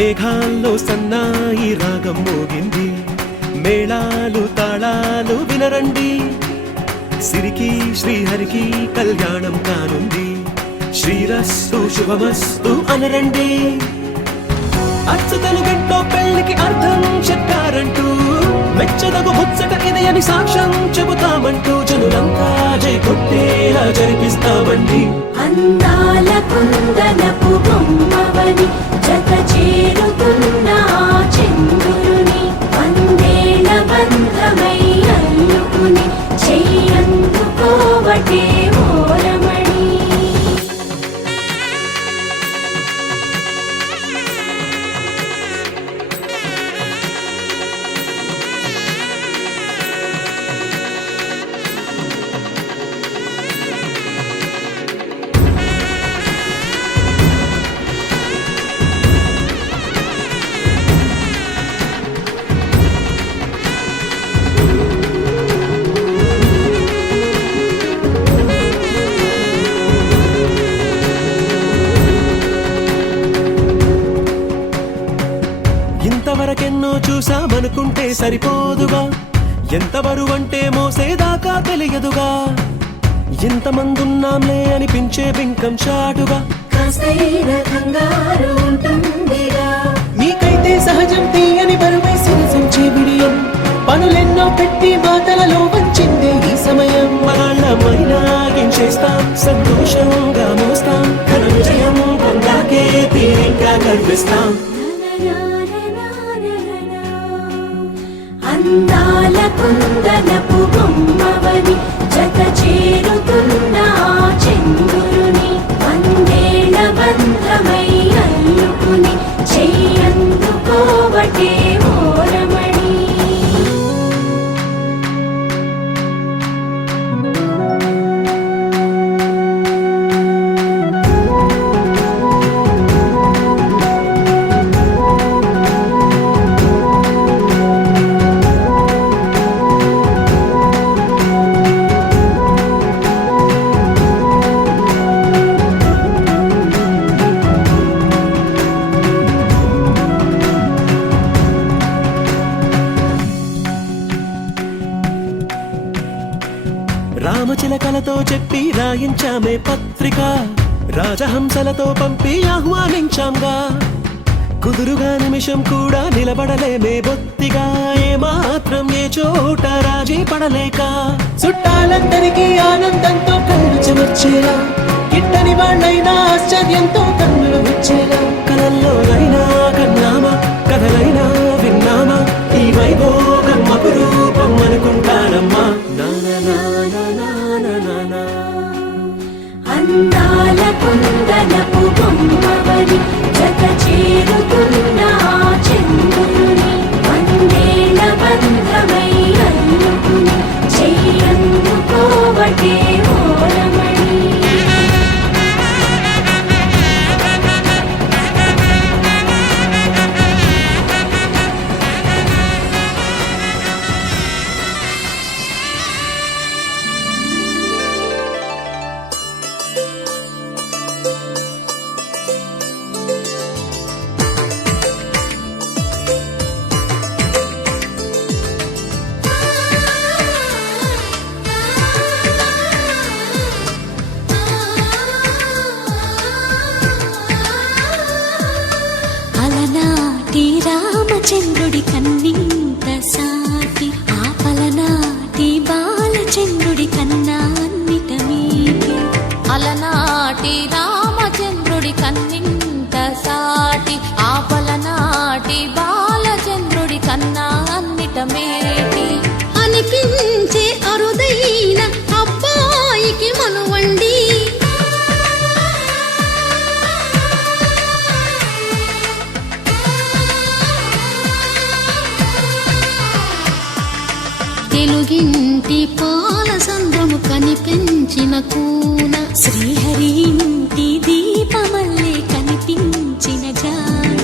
మేఘాల్లో సన్నాయి రాగం మోగింది, మేళాలు తాళాలు వినరండి. సిరికి శ్రీహరికి కళ్యాణం కానుంది, శ్రీరస్తు శుభమస్తు అనరండి. అచ్చతలు గంటో పెళ్లికి అర్థం చెప్పారంటూ, మెచ్చదగు ముచ్చట ఇది అని సాక్ష్యం చెబుతామంటూ, జనులంతా జై కొట్టేలా జరిపిస్తామండి. అందాల కుందనపు బొమ్మవని జత చేరుతున్న చంద్రుని, వందేల బంధమై అల్లుకుని చెయ్యందుకోవటే ఓరమణి. ఇంతవరకెన్నో చూసామనుకుంటే సరిపోదుగా, ఎంత బరువంటే మోసేదాకా తెలియదుగా. ఇంతమందున్నాంలే అనిపించే బింకం చాటుగా, కాస్తైన కంగారు ఉంటుందిగా. మీకైతే సహజం తీయని బరువై సిరసించే బిడియం, పనులెన్నో పెట్టి మాటలలో వంచిందే ఈ సమయం. మనాళ్ళమైనా గించేస్తాం, సంతోషంగా మోస్తాం, ఘన విజయం పొందాకే తీరిగ్గా కనిపిస్తాం. అందాల కుందనపు బొమ్మవని జత చేరుతున్న చంద్రుని, వందేల బంధమై అల్లుకుని చెయ్యందుకోవటే ఓరమణి. రామచిలకలతో చెప్పి రాయించామే పత్రిక, రాజహంసలతో పంపి ఆహ్వానించాంగా. కుదురుగా నిమిషం కూడా నిలబడలేమే బొత్తిగా, ఏమాత్రం ఏ చోట రాజీ పడలేక. చుట్టాలందరికీ ఆనందంతో కళ్ళు చెమర్చేలా, గిట్టని వాళ్ళైనా ఆశ్చర్యంతో కన్నులు వచ్చేలా. కలల్లోనైనా కన్నామా, కథలైనా విన్నామా, ఈ వైభోగం అపురూపం అనుకుంటానమ్మా. అందాల కుందనపు బొమ్మవని జత చేరుతున్న చంద్రుని, వందేల బంధమై అల్లుకుని చెయ్యందుకోవటే ఓరమణి. అలనాటి రామచంద్రుడి కన్నింత సాటి, ఆపలనాటి బాలచంద్రుడి కన్నా అన్నిట మీటి. అలనాటి రామచంద్రుడి కన్నింత సాటి, ఆపలనాటి బాలచంద్రుడి కన్నా అన్నిట మేటి. అనిపించే అరుదైన అబ్బాయికి మనువండి, తెలుగింటి పాల సంద్రము కనిపించిన కూన, శ్రీహరి ఇంటి దీపమల్లే కనిపించిన జాన.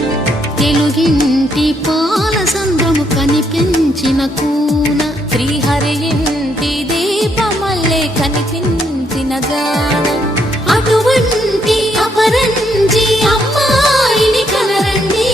తెలుగింటి పాల సంద్రము కనిపించిన కూన, శ్రీహరి ఇంటి దీపమల్లే కనిపించిన గానం. అటువంటి అపరంజి అమ్మాయిని కనరండి,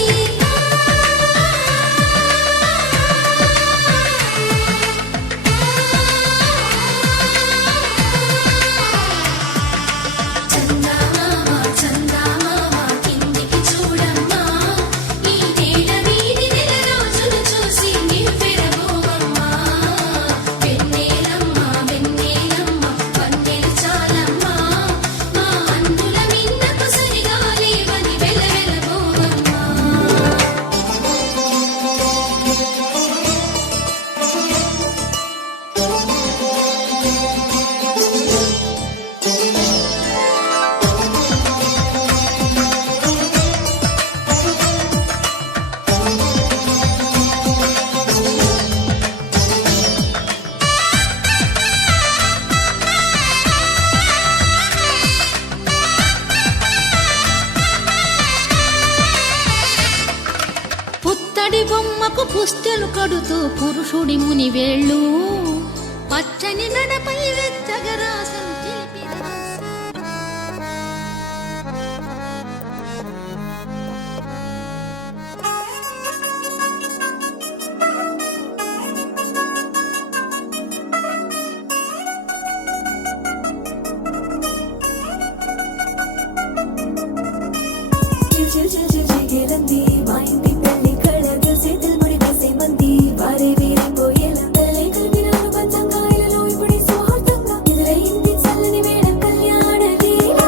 పచ్చడి బొమ్మకు పుస్తెలు కడుతూ పురుషుడి ముని వేళ్ళు పచ్చని నడపై వెచ్చగరాసలు చిల్చిల్చిల్చిల్చిగేలంది మా ఇంటి పెళ్లి కళ చేతులు ముడి వేసే మంది వారే వీరిపోయేలా తల్లి కలిపిన పంచంగాయలలో ఇప్పుడు సౌహార్దంగా ఎదురైంది చల్లని వేళ కళ్యాణ లీల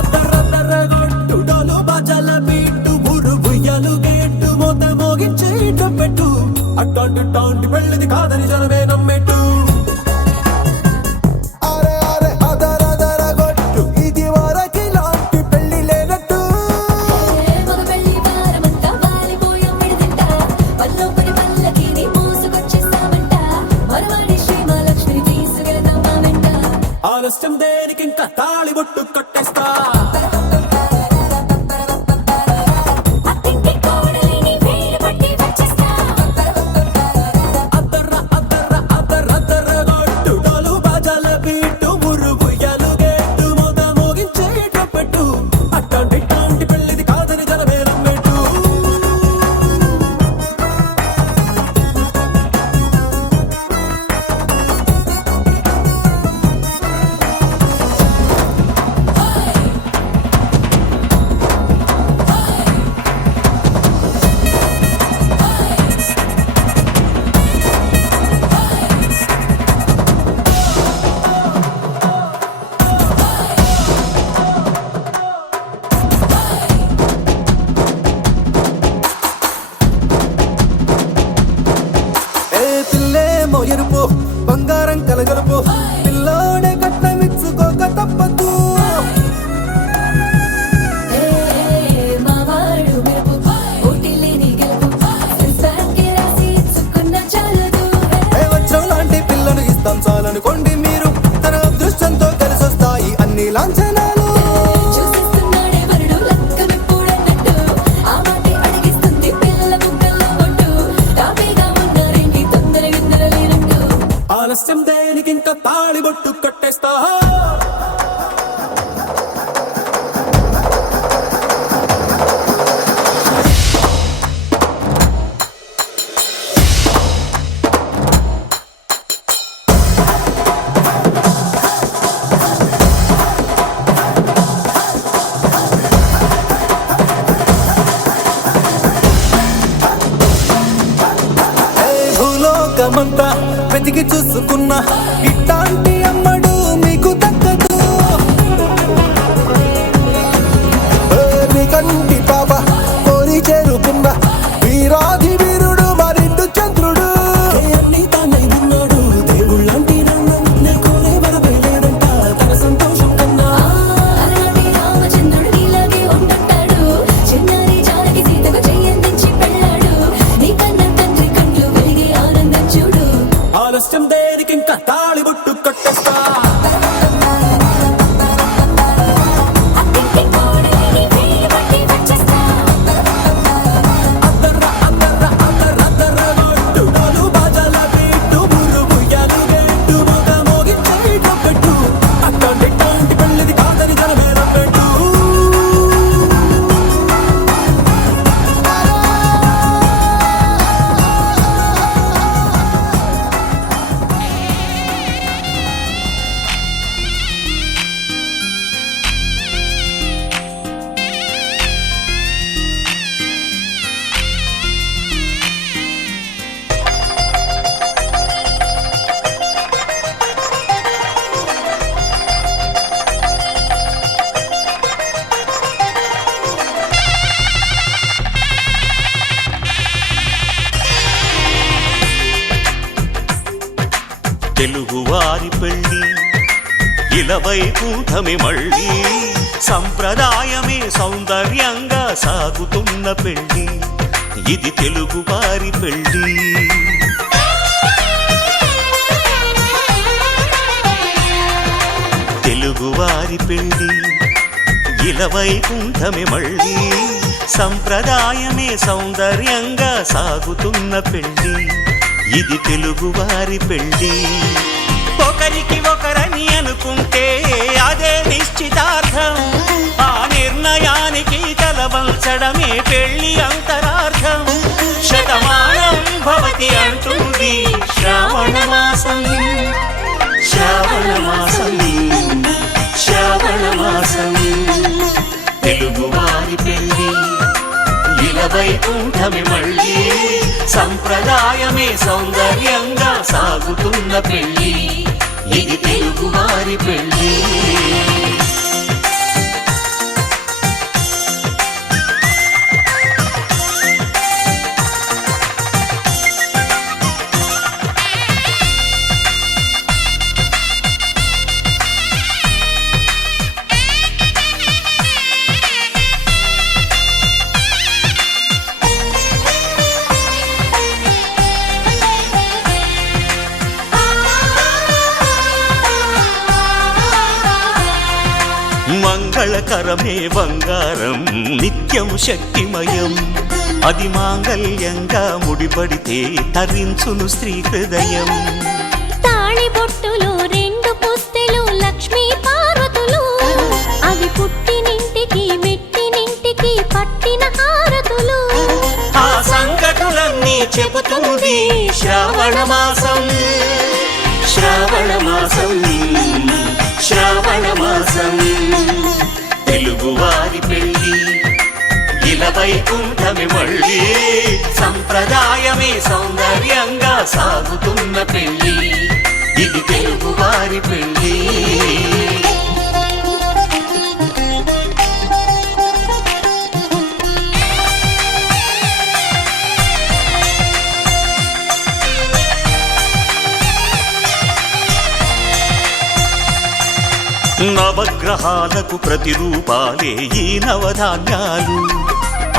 అద్దరద్దరగొట్టు డోలు బాజాల బీటు బుర్రు బుయ్యలు గేట్టు మోత మోగించే పెట్టు అట్టాంటి టాంటి పెళ్ళిది కాదని జనమే నమ్మెట్టు అరే అరే అదరదరగొట్టు ఇది వరకి లాంటి పెళ్లి లేనట్టు మగ పెళ్లి వారమంతా వాలిపోయాం విడిదింట పల్లోపడి పల్లకిని మోసుకొచ్చేస్తామంట మరవాడి శ్రీమహాలక్ష్మిని తీసుకెళ్తాం మా వెంట ఆలస్యం దేనికి ఇంకా తాళి బొట్టు కట్టేస్తా అత్తింటి కోడలిని వేలు పట్టి వచ్చేస్తా అద్దరద్దరగొట్టు డోలు బాజాల బీటు బుర్రు బుయ్యలు గేట్టు మోత మోగించే పెట్టు అట్టాంటి టాంటి పెళ్ళిది కాదని జనమే నమ్మెట్టు ఏ పిల్లేమో ఎరుపు బంగారం కలగలుపు పిల్లోడే కట్టమిచ్చుకోక తప్పదు మా వాడు మెరుపు ఓటిలేని గెలుపు సంసారంకే రాసి ఇచ్చుకున్న చాలదు ఏ వచ్చం లాంటి పిల్లను ఇస్తాం చాలనుకోండి మీరు తన అదృష్టంతో కలిసొస్తాయి అన్ని లాంఛనాలు చూసిస్తున్నాడే వరుడు లక్కమిప్పుడన్నట్టు ఆ మాటే అడిగిస్తుంది పిల్ల బుగ్గల్లో ఒట్టు తాపీగా ఉన్నారేంటి తొందర గిందర లేనట్టు ఆలస్యం దేనికి ఇంకా తాళి బొట్టు కట్టేస్తా భూలోకమంతా వెతికి చూసుకున్నా ఇట్లాంటి అమ్మడు మీకు దక్కదు నీ కంటి పాప కోరి చేరుకున్న వీరాధి వీరుడు మరిండు చంద్రుడు అన్ని తానై ఉన్నాడు దేవుళ్ళంటి నన్ను కోరే వరవే లేదంట తన సంతోషం కన్నా అలాంటి రామచంద్రుడు ఇలాగే ఉండంటాడు చిన్నారి జానకి సీతకు చెయ్యందించి పెళ్ళాడు నీ కన్న తండ్రి కండ్లు వెలిగి ఆనందం చూడు ఆలస్యం దేనికి ఇంకా తాళి బొట్టు కట్టేస్తా అత్తింటి కోడలిని వేలు పట్టి వచ్చేస్తా అద్దరగొట్టు డోలు బాజాల బీటు బుర్రు బుయ్యలు గేట్టు మోత మోగించే పెట్టు అట్టాంటి టాంటి పెళ్ళిది కాదని జనమే నమ్మెట్టు తెలుగువారి పెళ్ళి ఇలవై కూటమి మళ్ళీ సంప్రదాయమే సౌందర్యంగా సాగుతున్న పెళ్ళి ఇది తెలుగువారి పెళ్ళి ఇలవైకుంఠమే మళ్ళీ సంప్రదాయమే సౌందర్యంగా సాగుతున్న పెళ్ళి ఇది తెలుగువారి పెళ్ళి ఒకరికి ఒకరని అనుకుంటే అదే నిశ్చితార్థం ఆ నిర్ణయానికి తలవంచడమే పెళ్ళి అంతరార్థం శతమానం భవతి అంటుంది శ్రావణ మాసం శ్రావణ మాసం శ్రావణ మాసం తెలుగువారి పెళ్ళి ఇలవైకుంఠమే మళ్ళీ సంప్రదాయమే సౌందర్యంగా సాగుతున్న పెళ్ళి ఇది తెలుగువారి పెళ్ళి మంగళకరమే బంగారం నిత్యం శక్తిమయం అది మాంగళ్యంగా ముడిపడితే తరించును స్త్రీ హృదయం తాళి బొట్టులు రెండు పుస్తెలు లక్ష్మీ పార్వతులు అవి పుట్టినింటికి మెట్టినింటికి పట్టిన హారతులు ఆ సంగతులన్నీ చెబుతుంది శ్రావణ మాసం శ్రావణ మాసం శ్రావణ మాసం తెలుగువారి పెళ్ళి ఇలవైకుంఠమే మళ్ళీ సంప్రదాయమే సౌందర్యంగా సాగుతున్న పెళ్ళి ఇది తెలుగువారి పెళ్ళి నవగ్రహాలకు ప్రతిరూపాలే ఈ నవధాన్యాలు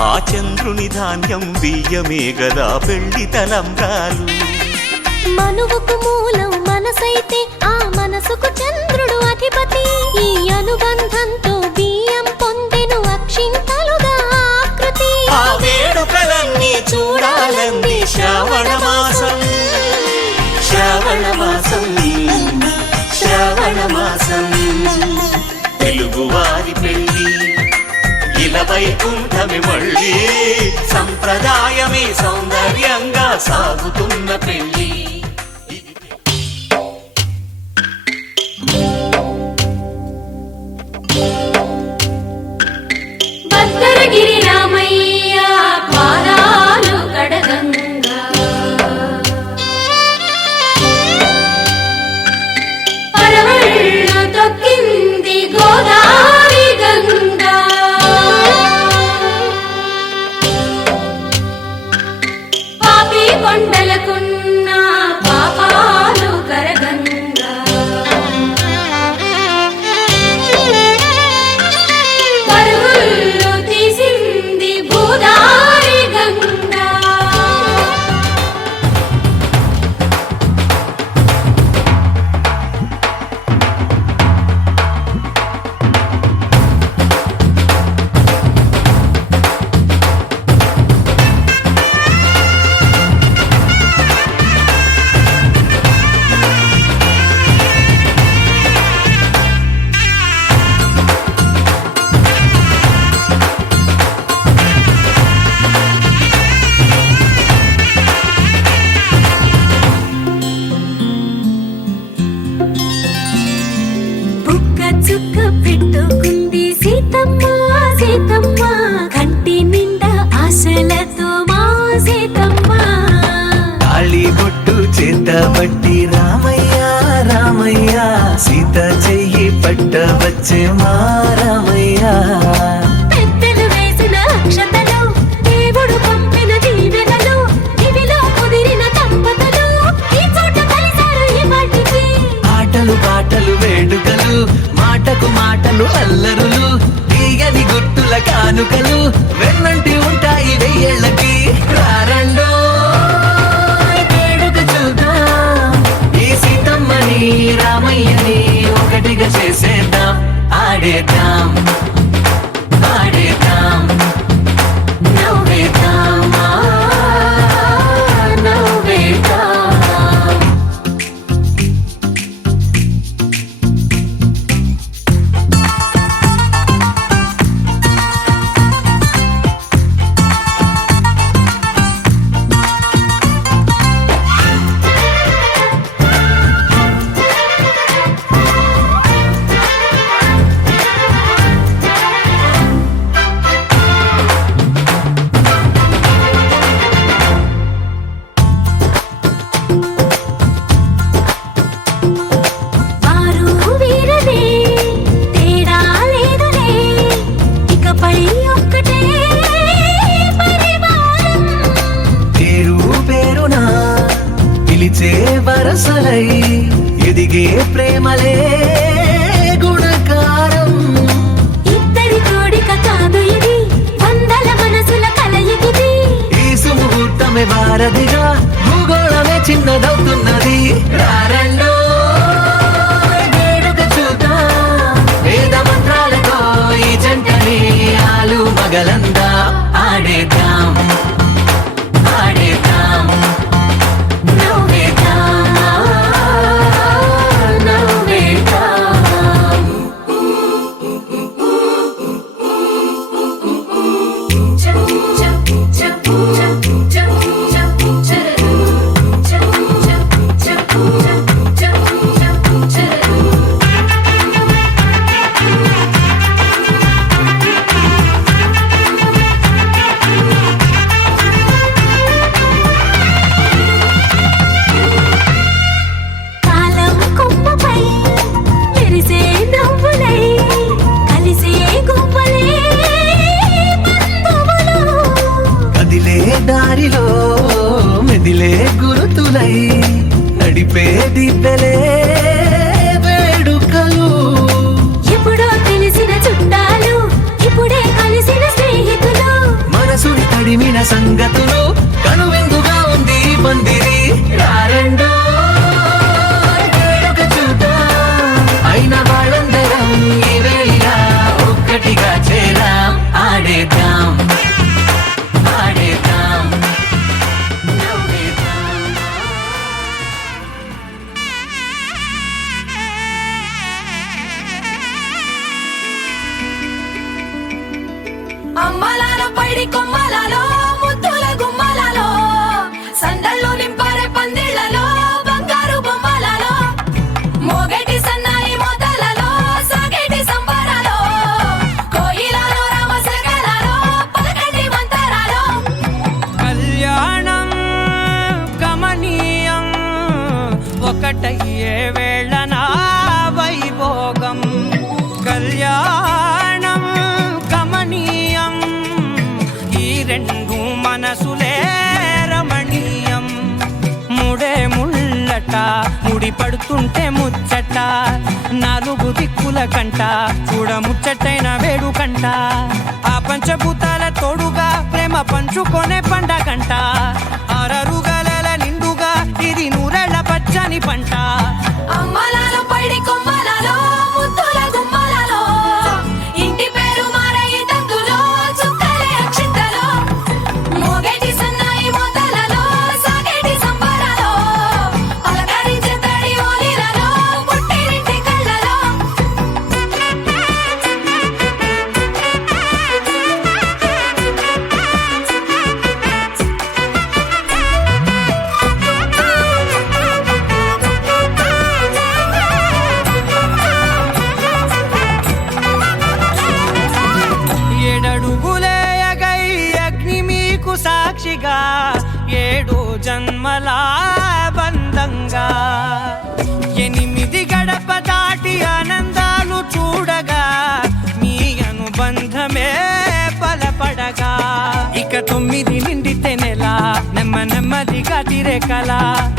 ఆ చంద్రుని ధాన్యం బియ్యమే గదా పెళ్లి తలంబ్రాలు మనువుకు మూలం మనసైతే ఆ మనసుకు చంద్రుడు అధిపతి ఈ అనుబంధంతో బియ్యం పొందెను అక్షింతలుగా ఆకృతి ఆ వేడుకలన్నీ చూడాలంది శ్రావణ మాసం శ్రావణ మాసం శ్రావణ మాసం తెలుగువారి పెళ్ళి ఇలవైకుంఠమే మళ్ళీ సంప్రదాయమే సౌందర్యంగా సాగుతున్న పెళ్ళి భద్రగిరి రామయ్య పాదాలు కడగంగా పరవళ్ళు తొక్కింది గోదావరి గంగా పాపి కొండలకున్న పాపాలు కరగంగా పరుగుళ్ళు తీసింది భూదారి గంగా బుక్క చుక్క పెట్టుకుంది సీతమ్మ సీతమ్మ కంటి నిండా ఆశలతో మా సీతమ్మ తాళి బొట్టు చేతబట్టి రామయ్య రామయ్య సీత చెయ్యి పట్ట వచ్చే మా రామయ్య పెద్దలు వేసిన అక్షతలు దేవుడు పంపిన దీవెనలు ఇవిలో కుదిరిన దంపతులు ఈ చోట కలిసారు ఈ వాటికి ఆటలు పాటలు వేడుకలు మాటకు మాటలు అల్లరులు తీయని గుర్తుల కానుకలు వెన్నంటి ఉంటాయి వెయ్యేళ్ళకి రారండో వేడుక చూద్దాం ఈ సీతమ్మని రామయ్యని ఒకటిగా చేసేద్దాం ఆడేద్దాం వరసలై ఎదిగే ప్రేమలే గుణకారం. ఇద్దరి కోడిక కాదు ఇది, వందల మనసుల కలయికిది. ఈ సుముహూర్తమే వారధిగా భూగోళమే చిన్నదవుతున్నది. రారండో వేడుక చూద్దాం, వేద మంత్రాలతో ఈ జంటని ఆలు మగలందా ఆడేద్దాం ఆడేద్దాం నవ్వేద్దాం, నవ్వేద్దాం. కాలం కొమ్మపై మెరిసే నవ్వులై కలిసే గువ్వలే బంధువులు. కదిలే దారిలో మెదిలే గురుతులై నడిపే దిబ్బెలే వేడుకలు. ఎప్పుడో తెలిసిన చుట్టాలు, ఇప్పుడే కలిసిన స్నేహితులు. మనసుని తడిమిన సంగతులు కనువిందుగా ఉంది ఈ పందిరి. రారండో వేడుక చూద్దాం, అయిన వాళ్ళందరం ఈ వేళ ఒక్కటిగా చేరాం. ఆడేద్దాం ఆడేద్దాం నవ్వేద్దాం. అమ్మలాల పైడి కొమ్మలలో ముద్దుల గుమ్మలలో సందళ్ళు నింపరే పందిళ్లలో బంగారు బొమ్మలలో మోగేటి సన్నాయి మోతలలో సాగేటి సంబరాలో కోయిలలో రామసగలలో పలకండి మంతరాలో. కళ్యాణం గమనీయం ఒకటయ్యే వేళ నా వైభోగం. కళ్యాణం గమనీయం ఈ రెండు మనసులే రమణీయం. ముడే ముళ్ళట ముడి పడుతుంటే ముచ్చట, నాలుగు దిక్కుల కంట చూడ ముచ్చటైన వేడుకంట. ఆ పంచభూతాల తోడుగా ప్రేమ పంచుకొనే పండగంట. అరరుగలల నిండుగా ఇది నూరెళ్ళ పచ్చని పంట. అమ్మలాల పైడి కొమ్మలలో ముద్దుల గుమ్మలలో ఇంటి పేరు మారయి తందులో చుక్కలే అక్షింతలో మోగేటి సన్నాయి మోతలలో సాగేటి సంబరాలో పలకరించే తడి ఓలిలలో పుట్టినింటి కళ్ళలో. ఏడడుగులే ఎగై అగ్ని మీకు సాక్షిగా, ఏడు జన్మల బంధంగా. ఎనిమిది గడప దాటి ఆనందాలు చూడగా మీ అనుబంధమే బలపడగా. ఇక 9 నిండితే నెల నెమ్మ నెమ్మదిగా తిరేకల.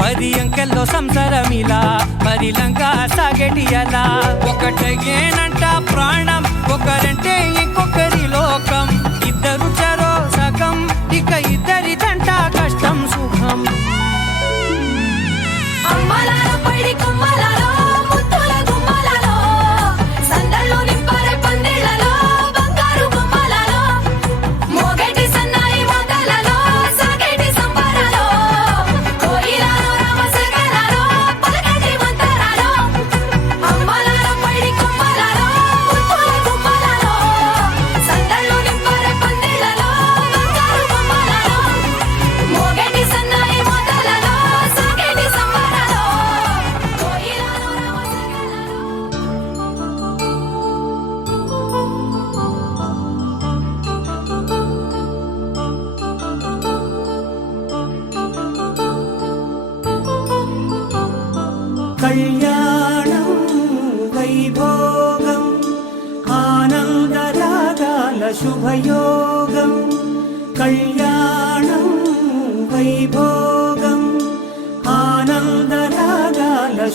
10 అంకెల్లో సంసారమిలా పరిలంగా సాగేటి అలా. ఒకటేనంట ప్రాణం, ఒకరంటే ఇంకొకరి లోకం. ఇద్దరు చరో సగం, ఇక ఇద్దరిదంట కష్టం సుఖం. అమ్మలాల పైడి కొమ్మలలో ముద్దుల గుమ్మలలో సందళ్ళు నింపరే పందిళ్లలో బంగారు బొమ్మలలో మోగేటి సన్నాయి మోతలలో సాగేటి సంబరాలో కోయిలలో రామసగలలో పలకండి మంతరాలో. అమ్మలాల పైడి కొమ్మలలో ముద్దుల గుమ్మలలో సందళ్ళు నింపరే పందిళ్లలో బంగారు బొమ్మలలో మోగేటి సన్నాయి మోతలలో సాగేటి సంబరాలో కోయిలలో రామసగలలో. కళ్యాణం వైభోగం ఆనందరాగాల శుభయోగం. కళ్యాణం వైభోగం ఆనందరాగాల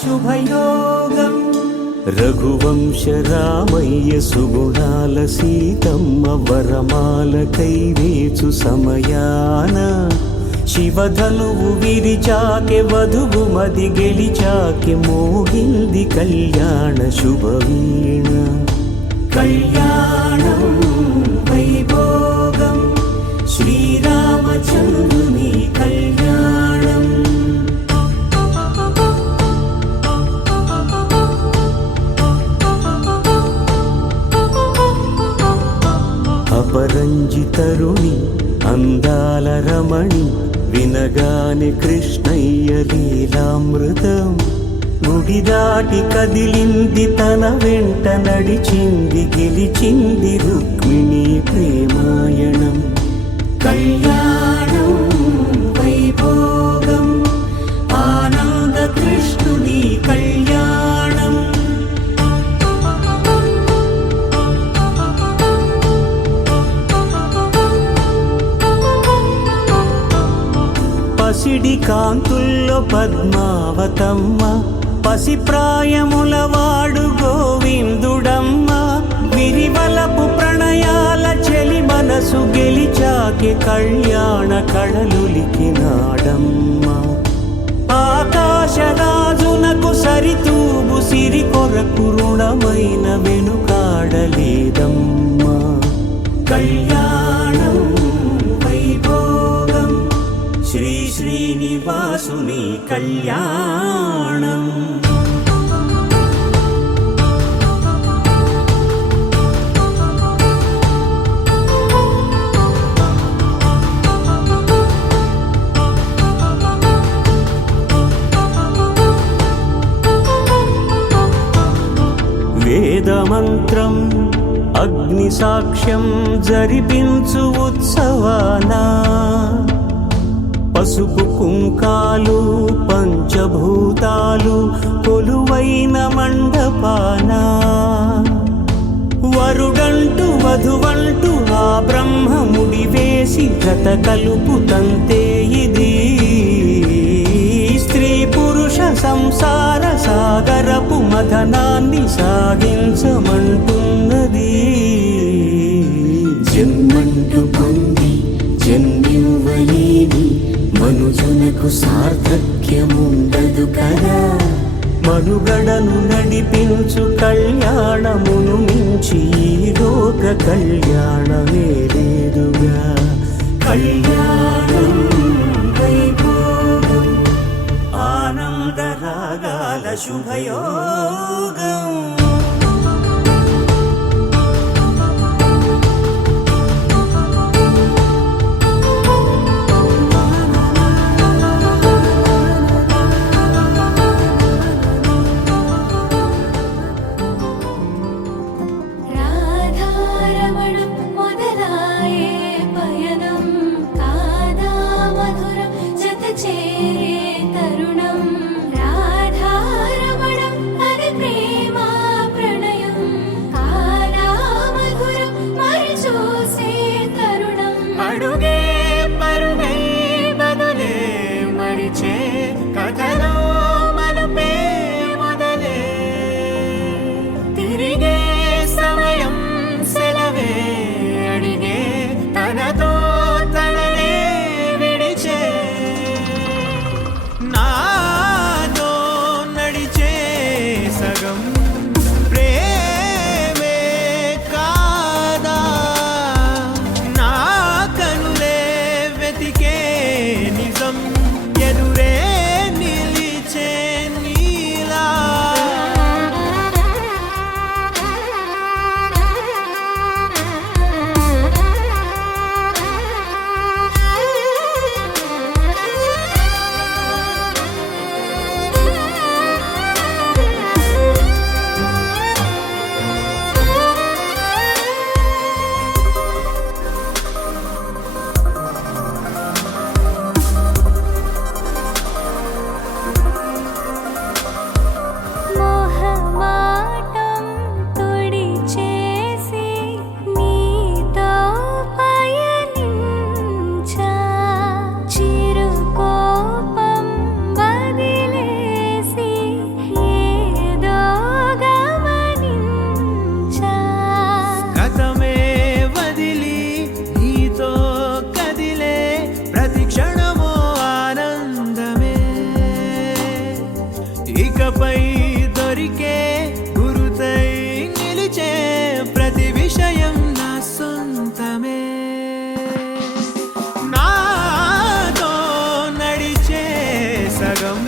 శుభయోగం రఘువంశ రామయ్య సుగుణాల సీతమ్మ వరమాల కైవేచు సమయాన శివధనువు విరిచాకె వధువు మది గెలిచాకె మోగింది కళ్యాణ శుభవీణ కళ్యాణం వైభోగం శ్రీరామచంద్రుని కళ్యాణం అపరంజి తరుణి అందాల రమణి వినగాని కృష్ణయ్య లీలామృతం గుడి దాటి కదిలింది తన వెంట నడిచింది గెలిచింది రుక్మిణి ప్రేమాయణం కళ్యాణం వైభోగం ఆనంద కృష్ణుని కళ్యాణం పసిడి కాంతుల్లో పద్మావతమ్మ పసిప్రాయముల వాడు గోవిందుడమ్మ విరివలపు ప్రణయాల చెలి మనసు గెలిచాకి కళ్యాణ కళలులికినాడమ్మ ఆకాశరాజునకు సరితూగు సిరి కొరకు రుణమైన వెనుకాడలేదమ్మ కళ్యాణం వైభోగం శ్రీ శ్రీనివాసుని కళ్యాణం వేదమంత్రం అగ్ని సాక్ష్యం జరిపించు ఉత్సవానా పసుపు కుంకాలు పంచభూతాలు కొలువైన మండపాన వరుడంటూ వధువంటూ ఆ బ్రహ్మముడి వేసి గత కలుపుతంతే ఇది స్త్రీ పురుష సంసార సాగరపు మథనాన్ని సాగించమంటున్నది జన్మంటూ పొంది జన్మివ్వలేని మనుజునకు సార్థక్యముండదు కదా మనుగడను నడిపించు కళ్యాణమును మించి ఈ లోక కళ్యాణమే లేదుగా కళ్యాణం వైభోగం ఆనంద రాగాల శుభయోగం రాధారమణం మొదలాయే పయనం కాదా మధురం జత చేరే తరుణం రాధారమణం అది ప్రేమ ప్రణయం కాదా మధురం మరి చూసే తరుణం అడుగే పరుగే బదులే మరిచే కథలో మలుపే మొదలే తిరిగే సమయం సెలవే అడిగే తనతో తననే విడిచే నాతో నడిచే సగం ప్రేమే కాదా నా కనులే వెతికే నిజం ఎదురే నిలిచే అడుగుపై దొరికే గురుతై నిలిచే ప్రతి విషయం నా సొంతమే నాతో నడిచే సగం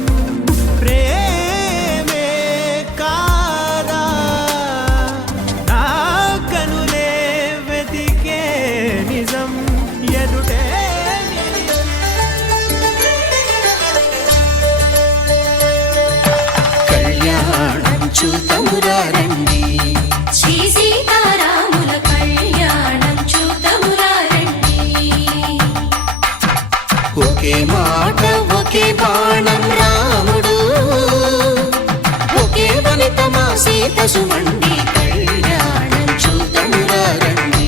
ప్రేమే కాదా నా కనులే వెతికే నిజం ఎదుటే కళ్యాణం చూతమురారండి శ్రీ సీతారాముల కళ్యాణం చూతమురారండి ఒకే మాట ఒకే బాణం రాముడు ఒకే వనిత మా సీత సుమండి కళ్యాణం చూతమురారండి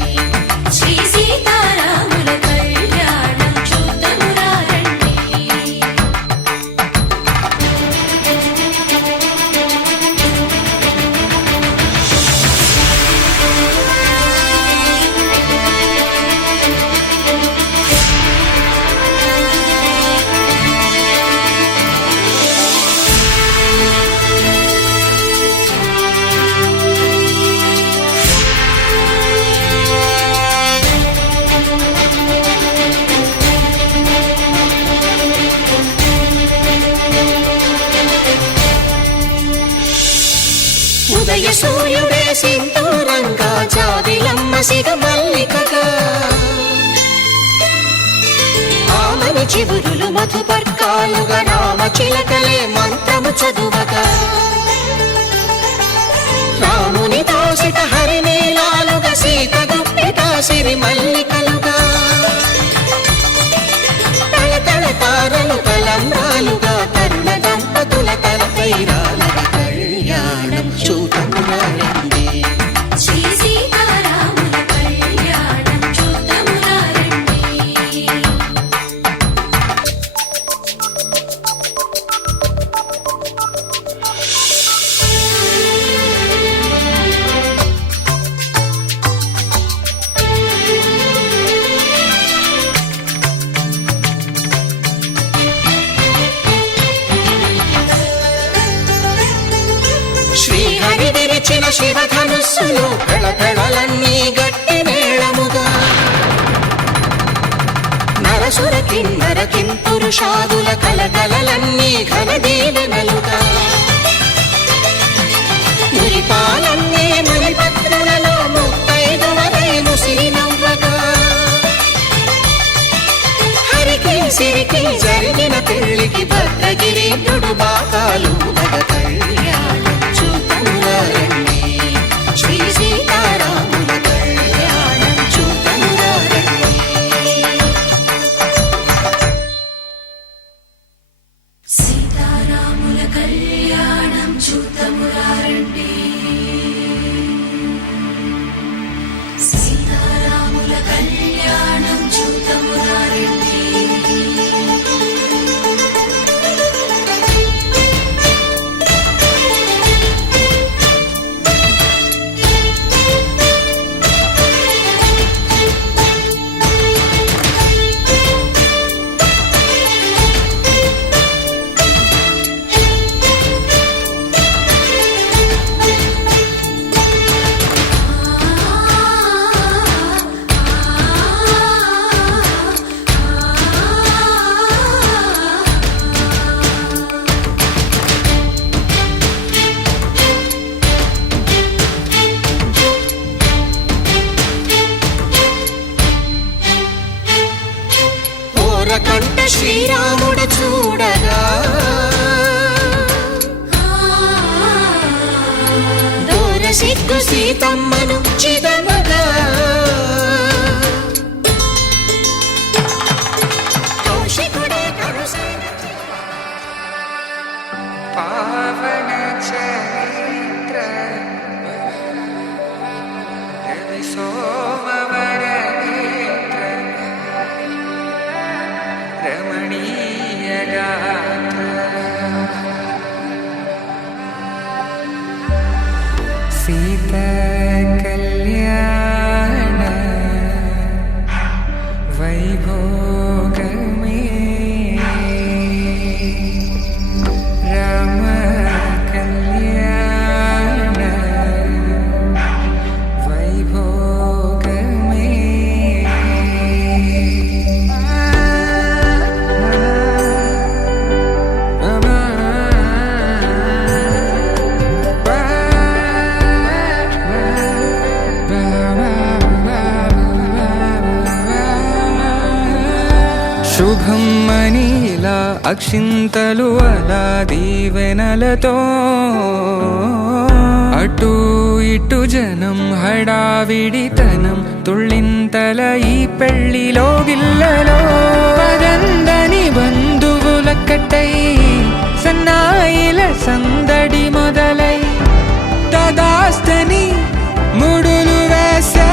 శ్రీ సీతారాముల కళ్యాణం చూతమురారండి ఉదయ సూర్యుడే సింధూరంగా జాబిలమ్మ సిగ మల్లికగా ఆమని చివురులు మధుపర్కాలుగా రామ చిలకలే మంత్రము చదువగా రాముని దోసిట హరినీలాలుగా సీత గుప్పిట సిరి మల్లికలుగా తళతళ తారలు తలంబ్రాలుగా తరుణ దంపతుల తలపైరాలుగా కళ్యాణం చూతమురారండి శ్రీ సీతారాముల కళ్యాణం చూతమురారండి శ్రీహరి విరిచిన శివధనుస్సులు కళకళలన్నీ గట్టి మేళముగా నరసుర కిన్నర కింపురుషాదుల కలకలలన్నీ ఘన దీవెనలుగా మురిపాలన్నీ మణిపత్రులలో ముత్తైదువలై ముసిరి నవ్వగా హరికి సిరికి జరిగిన పెళ్లికి భద్రగిరీంద్రుడు బాకాలు మగ కళ్యాణం చూతమురారండి శ్రీ సీతారాముల కళ్యాణం చూతమురారండి సీతారాముల కళ్యాణం చూతమురారండి సీతారాముల కళ్యాణం చూతమురారండి కంట శ్రీరాముడు చూడగా దూర సిగ్గు సీతమ్మను చిదమగా కౌశికుడే కరుసైన పావన చరిత్ర రవి సోమవర నేత్ర రమణీయ గాత్ర సీత కళ్యాణ వైభోగమే రామ అక్షింతలు అలా దీవెనలతో అటు ఇటు జనం హడావిడితనం తుళ్ళింతల ఈ పెళ్లిలో గిల్లలో పదందని బంధువులక్కటై సన్నాయిల సందడి మొదలై తదాస్తని ముడులు వేసే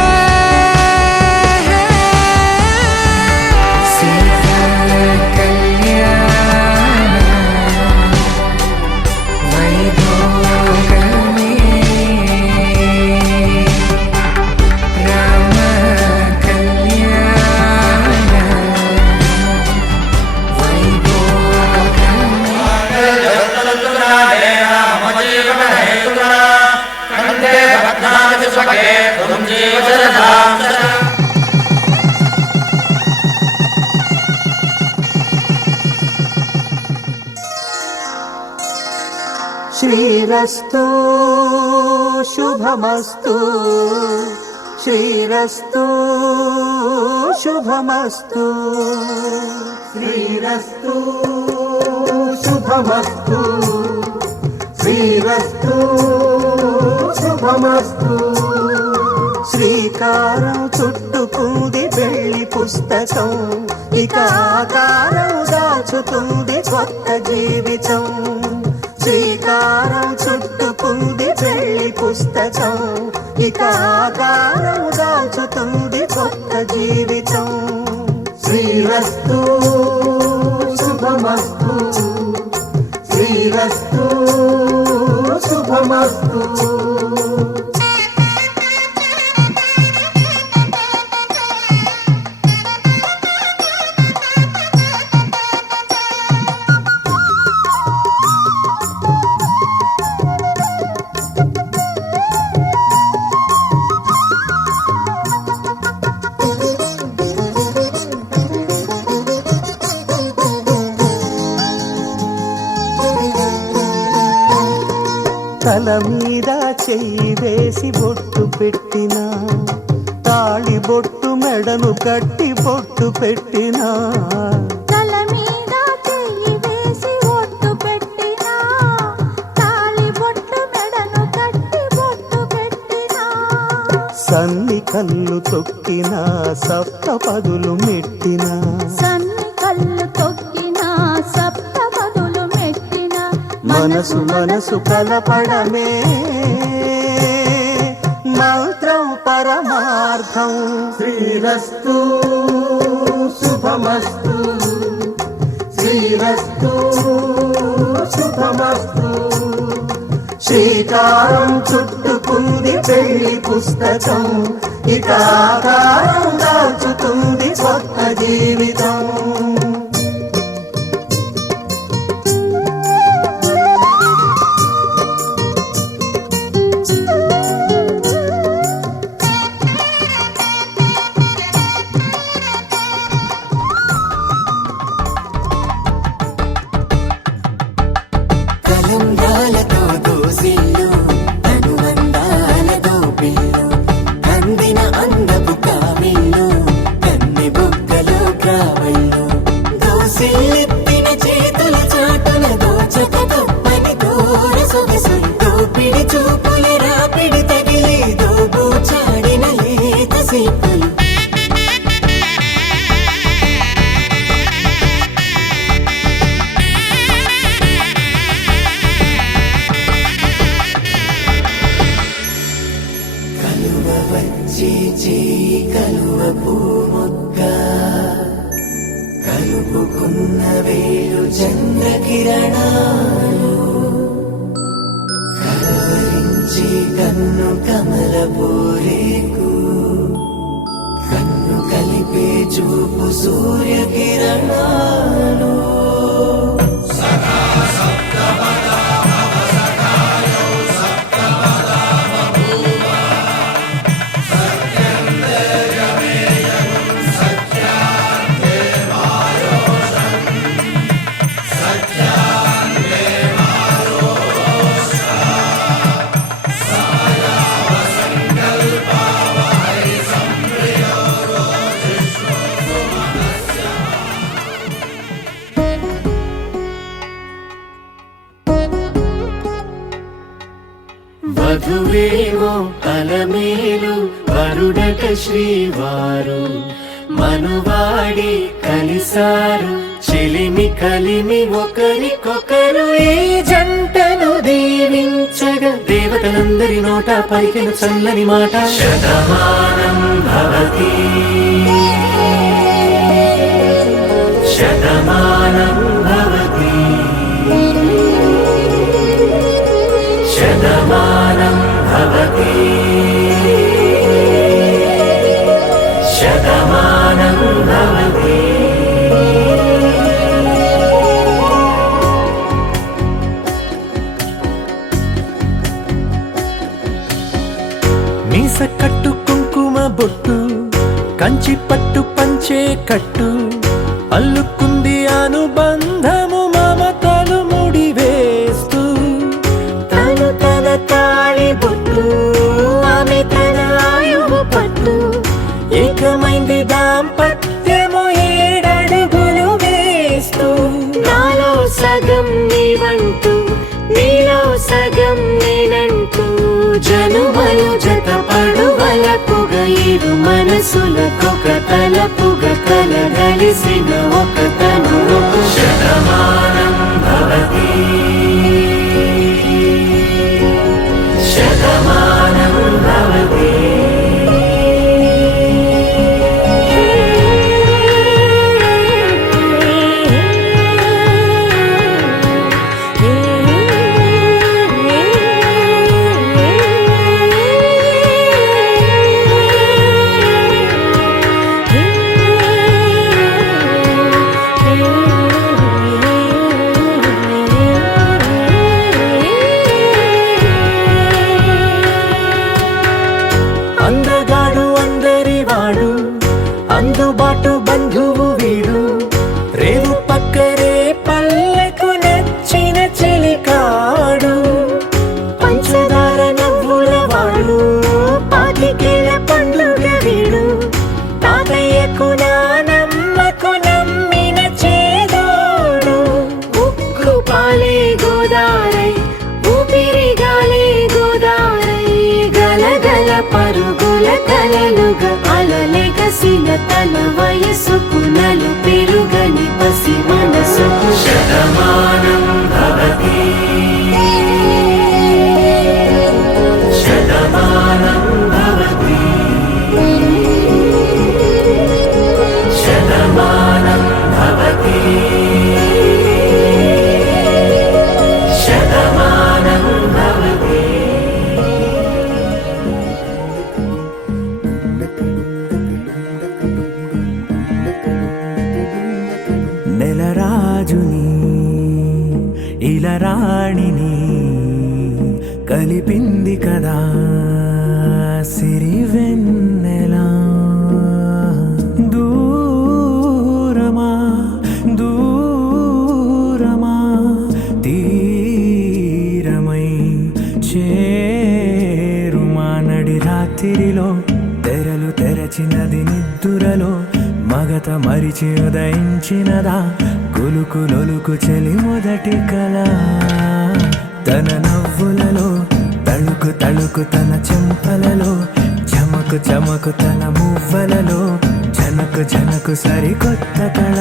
శ్రీరస్తు శుభమస్తు శ్రీరస్తు శుభమస్తు శ్రీరస్తు శుభమస్తు శ్రీరస్తు శుభమస్తు శ్రీకారం చుట్టుకుంది పెళ్లి పుస్తకం ఇక ఆకారం దాచుతుంది కొత్త జీవితం శ్రీకారం చుట్టుకుంది పెళ్లి పుస్తకం ఇక ఆకారం దాచుతుంది కొత్త జీవితం శ్రీరస్తు శుభమస్తు శ్రీరస్తు శుభమస్తు తల మీద చెయ్యి వేసి బొట్టు పెట్టినా తాళి బొట్టు మెడను కట్టి బొట్టు పెట్టినా తల మీద చెయ్యి వేసి బొట్టు పెట్టినా తాళి బొట్టు మెడను కట్టి బొట్టు పెట్టినా సన్ని కళ్ళు తొక్కినా సప్త పదులు మెట్టినా సన్ని కళ్ళు తొక్కినా సప్త పదులు మెట్టినా మనసు మనసు కలపడమే మంత్రం పరమార్థం శ్రీరస్తు శుభమస్తు శ్రీరస్తు శుభమస్తు శ్రీకారం చుట్టుకుంది పెళ్లి పుస్తకం ఇక ఆకారం దాచుతుంది కొత్త జీవితం కలంబ్రాలతో దోసిల్లు అనువందాలతో పిల్లు కందిన అందపు కావిళ్ళు కన్ని బుగ్గలో క్రావళ్ళు దోసిల్లెత్తిన చేతుల చాటున దోచక తప్పని దూర సొగసులు దోపిడి చూపుల రాపిడి తగిలి దోబూచాడిన లేత సీపులు కలువ పూముక్క కలుపుకున్న వేలు చంద్రకిరణాలు కలవరించి కన్ను కమల పూరేకు కన్ను కలిపే చూపు సూర్యకిరణాలు వధువేమో అలమేలు వరుడట శ్రీవారు మనువాడి కలిసారు చెలిమి కలిమి ఒకరికొకరు ఈ జంటను దీవించగా దేవతలందరి నోట పలికిన చల్లని మాట శతమానం భవతి శతమానం భవతి శతమానం భవతి శతమానం భవతి మీస కట్టు కుంకుమ బొట్టు కంచి పట్టు పంచే కట్టు అల్లుకుంది అనుబంధము మమతలు ముడివేస్తూ తను తన తాళి బొట్టు ఆమె తన ఆయువు పట్టు ఏకమైంది దాంపత్యము 7 అడుగులు వేస్తూ నాలో సగం నీవంటూ నీలో సగం నేనంటూ జనుమలు జత పడువలపుగ ఇరు మనసులకొక తలపుగ కలగలిసిన ఒక తను శతమానం భవతి శతమానం భవతి అందగాడు అందరివాడు అందుబాటు బంధువు వీడు రేవు పక్కరే పల్లెకు నచ్చిన చెలికాడు పంచదార నవ్వుల వాడు పాతికేల పండుగ వీడు తాతయ్యకు నానమ్మకు నమ్మిన చేదోడు ఉక్కు పాలే గోదారై ఊపిరి గాలే గోదారై గలగల పరుగుల కలలుగా అలలెగసిన తన వయసుకు నలు పెరుగని పసి మనసుకు శతమానం భవతి శతమానం భవతి శతమానం భవతి శతమానం భవతి నెలరాజుని ఇలరాణిని కలిపింది కదా సిరివెన్నెలా దూరమా దూరమా తీరమై చేరుమా నడి రాత్రిలో తెరలు తెరచినది నిద్దురలో మగత మరిచి ఉదయించినదా కులుకులొలుకు చెలి మొదటి కళ తన నవ్వులలో తళుకు తళుకు తన చెంపలలో చమకు చమకు తన మువ్వలలో జనకు జనకు సరికొత్త కళ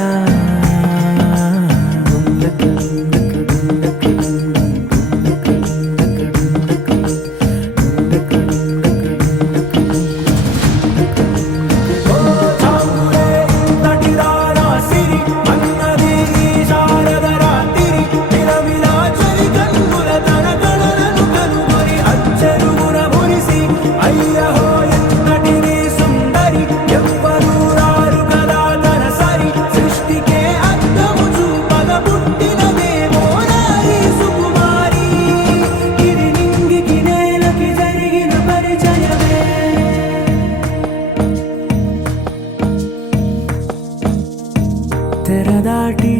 తెరదాటి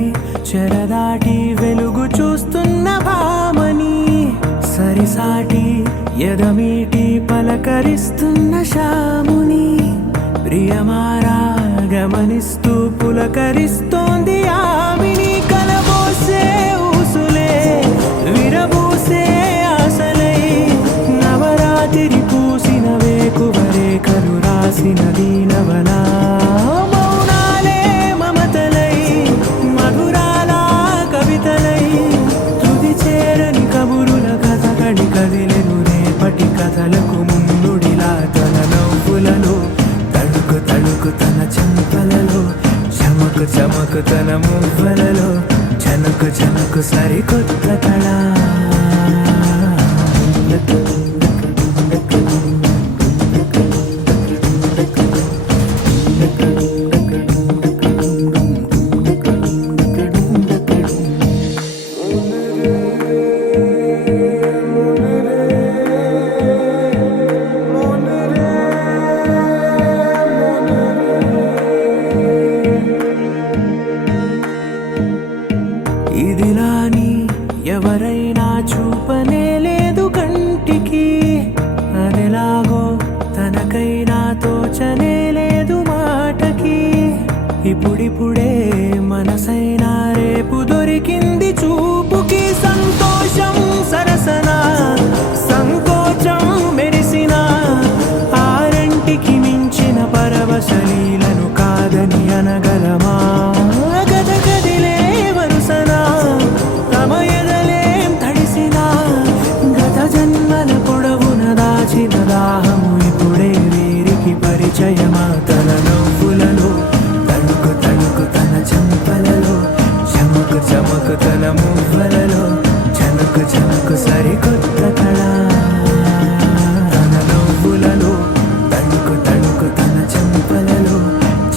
చెరదాటి వెలుగు చూస్తున్న భామని సరిసాటి ఎదమీటి పలకరిస్తున్న శాముని ప్రియమారా గమనిస్తూ పులకరిస్తోంది ఆవిని కలబోసే ఊసులే విరబూసే ఆశలై నవ సరికొత్త కళ. ఇదిలాని ఎవరైనా చూపనే లేదు కంటికి, అదెలాగో తనకైనా తోచనే లేదు మాటకి. ఇప్పుడిప్పుడే మనసైనా రేపు దొరికింది చూపుకి. సంతోషం సరసన సంకోచం మెరిసిన ఆరంటికి మించిన పరవశలీలను కాదని అనగలమా? గద గదిలే వరుసన తమ ఎదలేం తడిసిన గత జన్మల పొడవున దాచిన దాహము ఇప్పుడే వీరికి పరిచయమా? తన నవ్వులలో తణుకు తణుకు తన చెంపలలో చమకు చమకు తన మువ్వలలో చనుకు చనుకు సరికొత్త కళ. తన నవ్వులలో తణుకు తణుకు తన చెంపలలో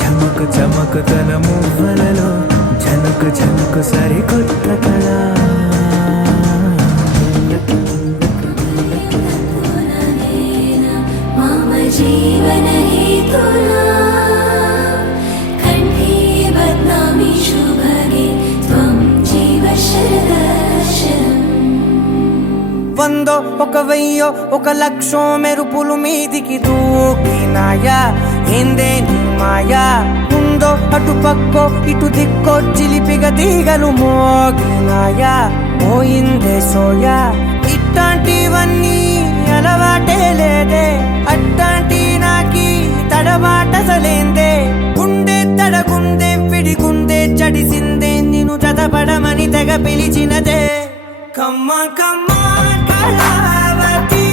చమకు చమకు తన మువ్వలలో చనుకు చనుకు సరికొత్త కళ. मम जीवन हेतुना कण्ठे बध्नामि शुभगे त्वं जीव शरदर्शनम्. వందో ఒక వెయ్యో ఒక లక్షో మెరుపులు మీదికి దూకినాయా ఏందే నీ మాయా? ఉందో అటు పక్కో ఇటు దిక్కో చిలిపిగ తీగలు మోగినాయా? పోయిందే సోయా ఇట్లాంటివన్నీ అలవాటే లేదే, అట్లాంటి నాకి తడబాటసలేందే. గుండె తడగుందే విడిగుందే చడిసిందే నిన్ను చదపడమని తెగ పిలిచినదే. కమ్మ కమ్మ కళావతి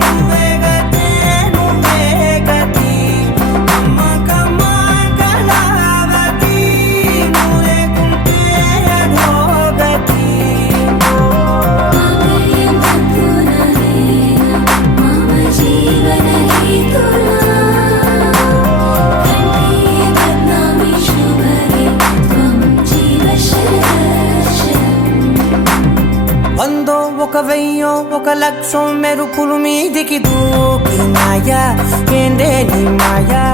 నువ్వే గతే నువ్వే గతి. కమ్మ కమ్మ కళావతి నువ్వు లేకుంటే అధోగతి. मम जीवन हेतुना कण्ठे बध्नामि शुभगे त्वं जीव शरदर्शनम्. వందో ఒక వెయ్యో ఒక లక్షో మెరుపులు మీదికి దూకినాయా ఏందే నీ మాయా?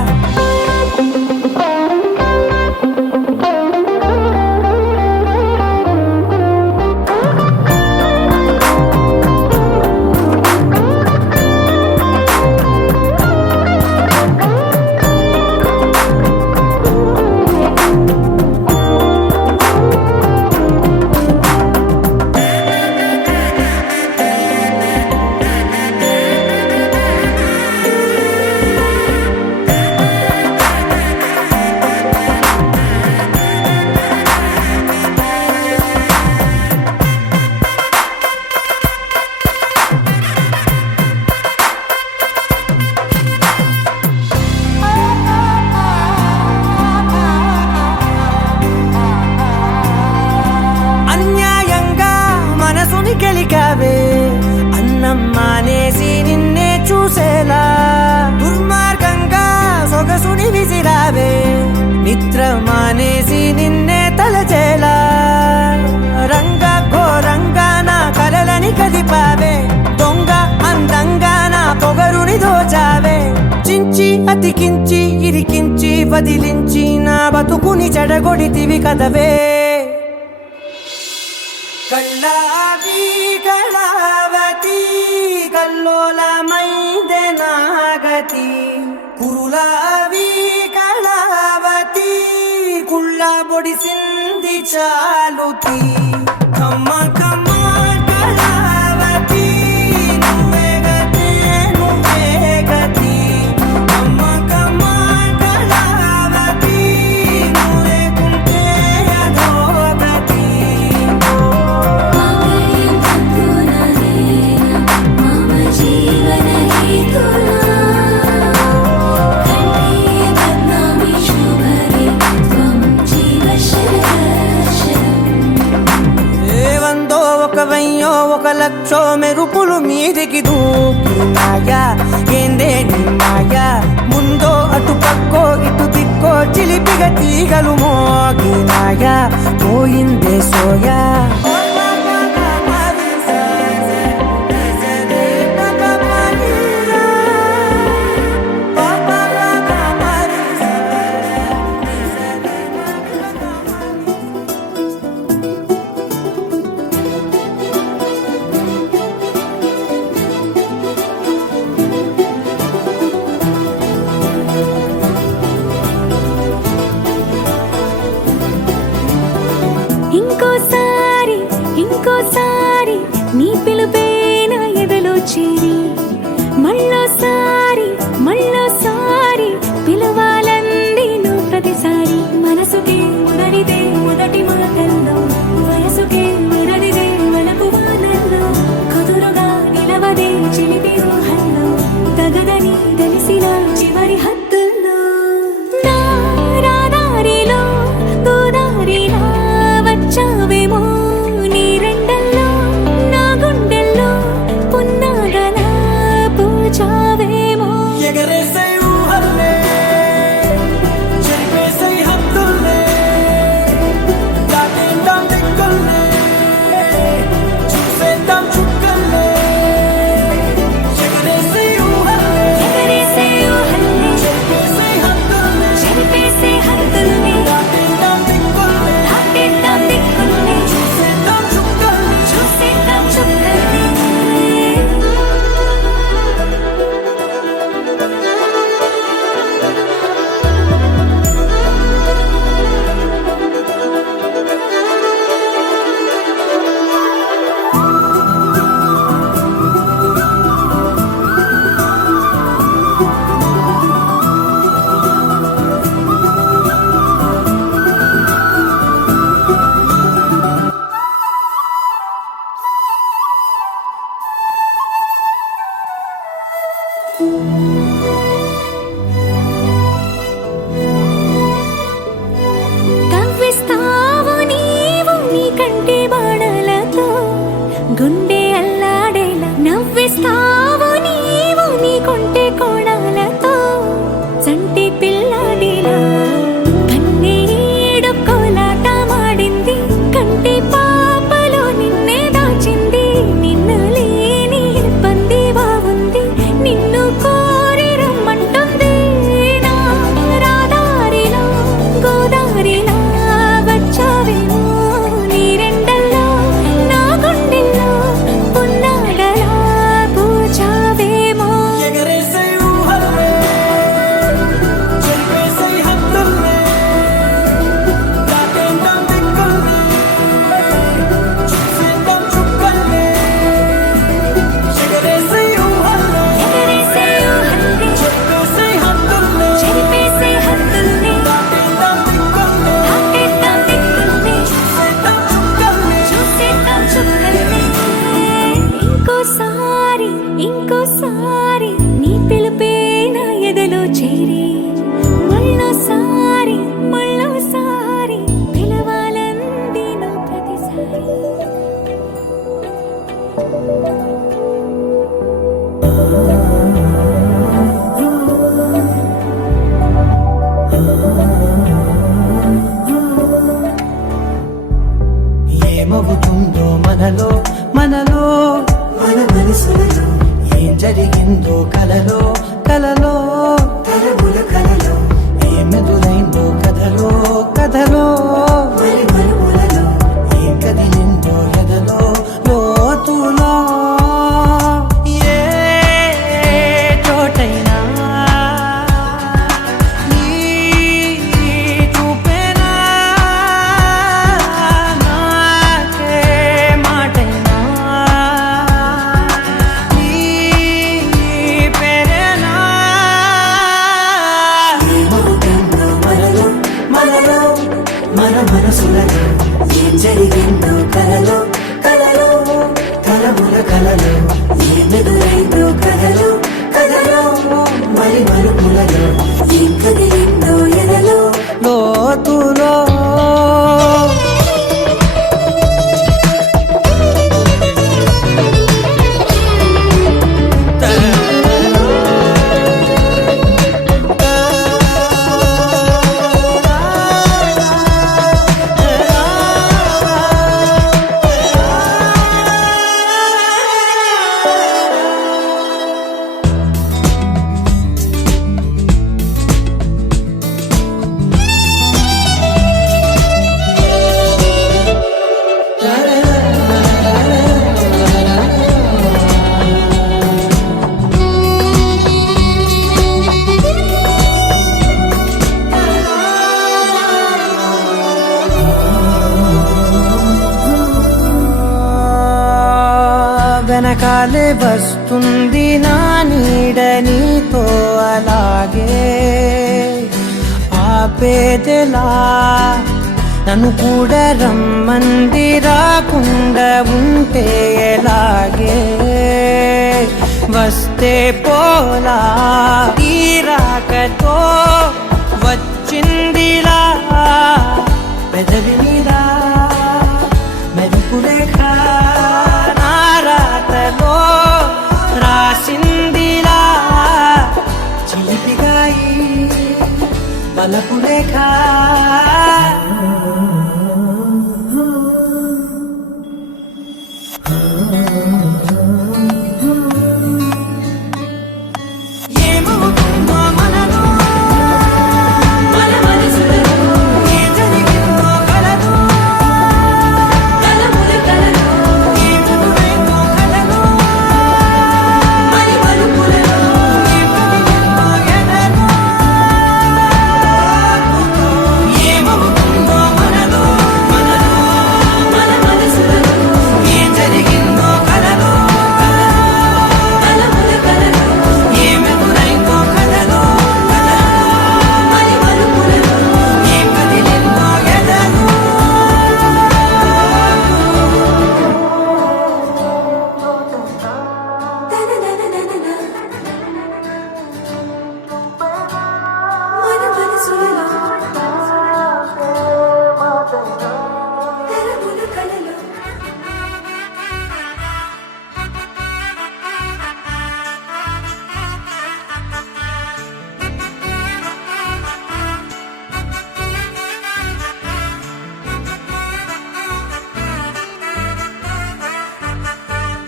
అన్యాయంగా మనసుని గెలికావే అన్నం మానేసి నిన్నే చూసేలా. దుర్మార్గంగా సొగసుని విసిరావే నిద్ర మానేసి నిన్నే తలచేలా. రంగ ఘోరంగా నా కలలని కదిపావే, దొంగ అందంగా నా పొగరుని దోచావే. చించి అతికించి ఇరికించి వదిలించి నా బతుకుని చెడగొడితివి కదవే. కళ్ళావి కళావతి కల్లోలమైందే నాగతి. కురులావి కళావతి కుళ్ళ బొడిసింది చాలుతి. కమ్మ కమ్మ కళావతి నువ్వే గతే నువ్వే గతి. కమ్మ కమ్మ కళావతి నువ్వు లేకుంటే అధోగతి. मम जीवन हेतुना कण्ठे बध्नामि शुभगे त्वं जीव शरदर्शनम्. ఏ కోటియో 1,00,000 మెరుపులు మీదికి దూకినాయా ఏందే నీ మాయా ముందో అటు పక్కో ఇటు దిక్కో చిలిపిగా తీగలు మోగినాయా పోయిందే సోయా ఇంకోసారి ఇంకోసారి నీ పిలుపే నా ఎదలో చేరి మళ్ళోసారి మళ్ళోసారి పిలవాలంది నువ్వు ప్రతిసారి మనసుకే ముదరిదే మొదటి మాటల్లో వయసుకే ముదరిదే వలపు వానల్లో కుదురుగా నిలవదే చిలిపి ఊహల్లో తగదని తెలిసిన చివరి హద్దుల్లో నా రాదారిలో గోదారిలా వచ్చావేమో నీ రెండల్లో నా గుండెల్లో పున్నాగలా పూచావేమో ఎగరేసే ఊహల్లే చెరిపేసే హద్దుల్లే దాటేద్దాం దిక్కుల్లే చూసేద్దాం చుక్కల్లే ఎగరేసే ఊహల్లే ఎగరేసే ఊహల్లే చెరిపేసే హద్దుల్లే చెరిపేసే హద్దుల్ని దాటేద్దాం దిక్కుల్లే దాటేద్దాం దిక్కుల్ని చూసేద్దాం చుక్కల్లే చూసేద్దాం చుక్కల్ని కవ్విస్తావు నీవు నీ కంటి బాణలతో గుండె అల్లాడేలా నవ్విస్తావు నీవు నీ కొంటె కోణాలతో చంటి పిల్లాడిలా కన్నీడు కోలాట మాడింది కంటి పాపలో నిన్నే దాచింది నిన్ను లేని ఇబ్బంది బాగుంది నిన్ను కోరి రమ్మంటుంది నా రాదారిలో గోదారిలా వచ్చావేమో నీ రెండల్లో నా గుండెల్లో పున్నాగలా పూచావేమో ఎగరేసే ఊహల్లే చెరిపేసే హద్దుల్లే దాటేద్దాం దిక్కుల్లే చూసేద్దాం చుక్కల్లే ఎగరేసే ఊహల్లే ఎగరేసే ఊహల్లే చెరిపేసే హద్దుల్లే చెరిపేసే హద్దుల్ని దాటేద్దాం దిక్కుల్లే దాటేద్దాం దిక్కుల్ని చూసేద్దాం చుక్కల్లే చూసేద్దాం చుక్కల్ని ఇంకోసారి ఇంకోసారి నీ పిలుపే నా ఎదలో చేరి మళ్ళోసారి మళ్ళోసారి పిలవాలంది నువ్వు ప్రతిసారి ఏమవుతుందో మనలో మనలో మన మనసులలో ఏం జరిగిందో కలలో కలలో తలముల కలలో ఏమెదురైందో కథలో కథలో మరి మరుపులలో ఏం కదిలిందో ఎదలో లోతులో ఏ చోటైనా నీ చూపేనా నాకే మాటైనా నీ పేరేనా ఏమవుతుందో మనలో మనలో మన మనసుల వెనకాలే వస్తుంది నా నీడ నీతో అలాగే ఆపేదెలా నన్ను కూడా రమ్మంది రాకుండా ఉంటే ఎలాగే వస్తే పోలా తీరాకతో వచ్చిందిలా పెదవి మీద మెరుపులేఖ నారాతలో రాసిందిలా చిలిపిగాయి బలపులేఖ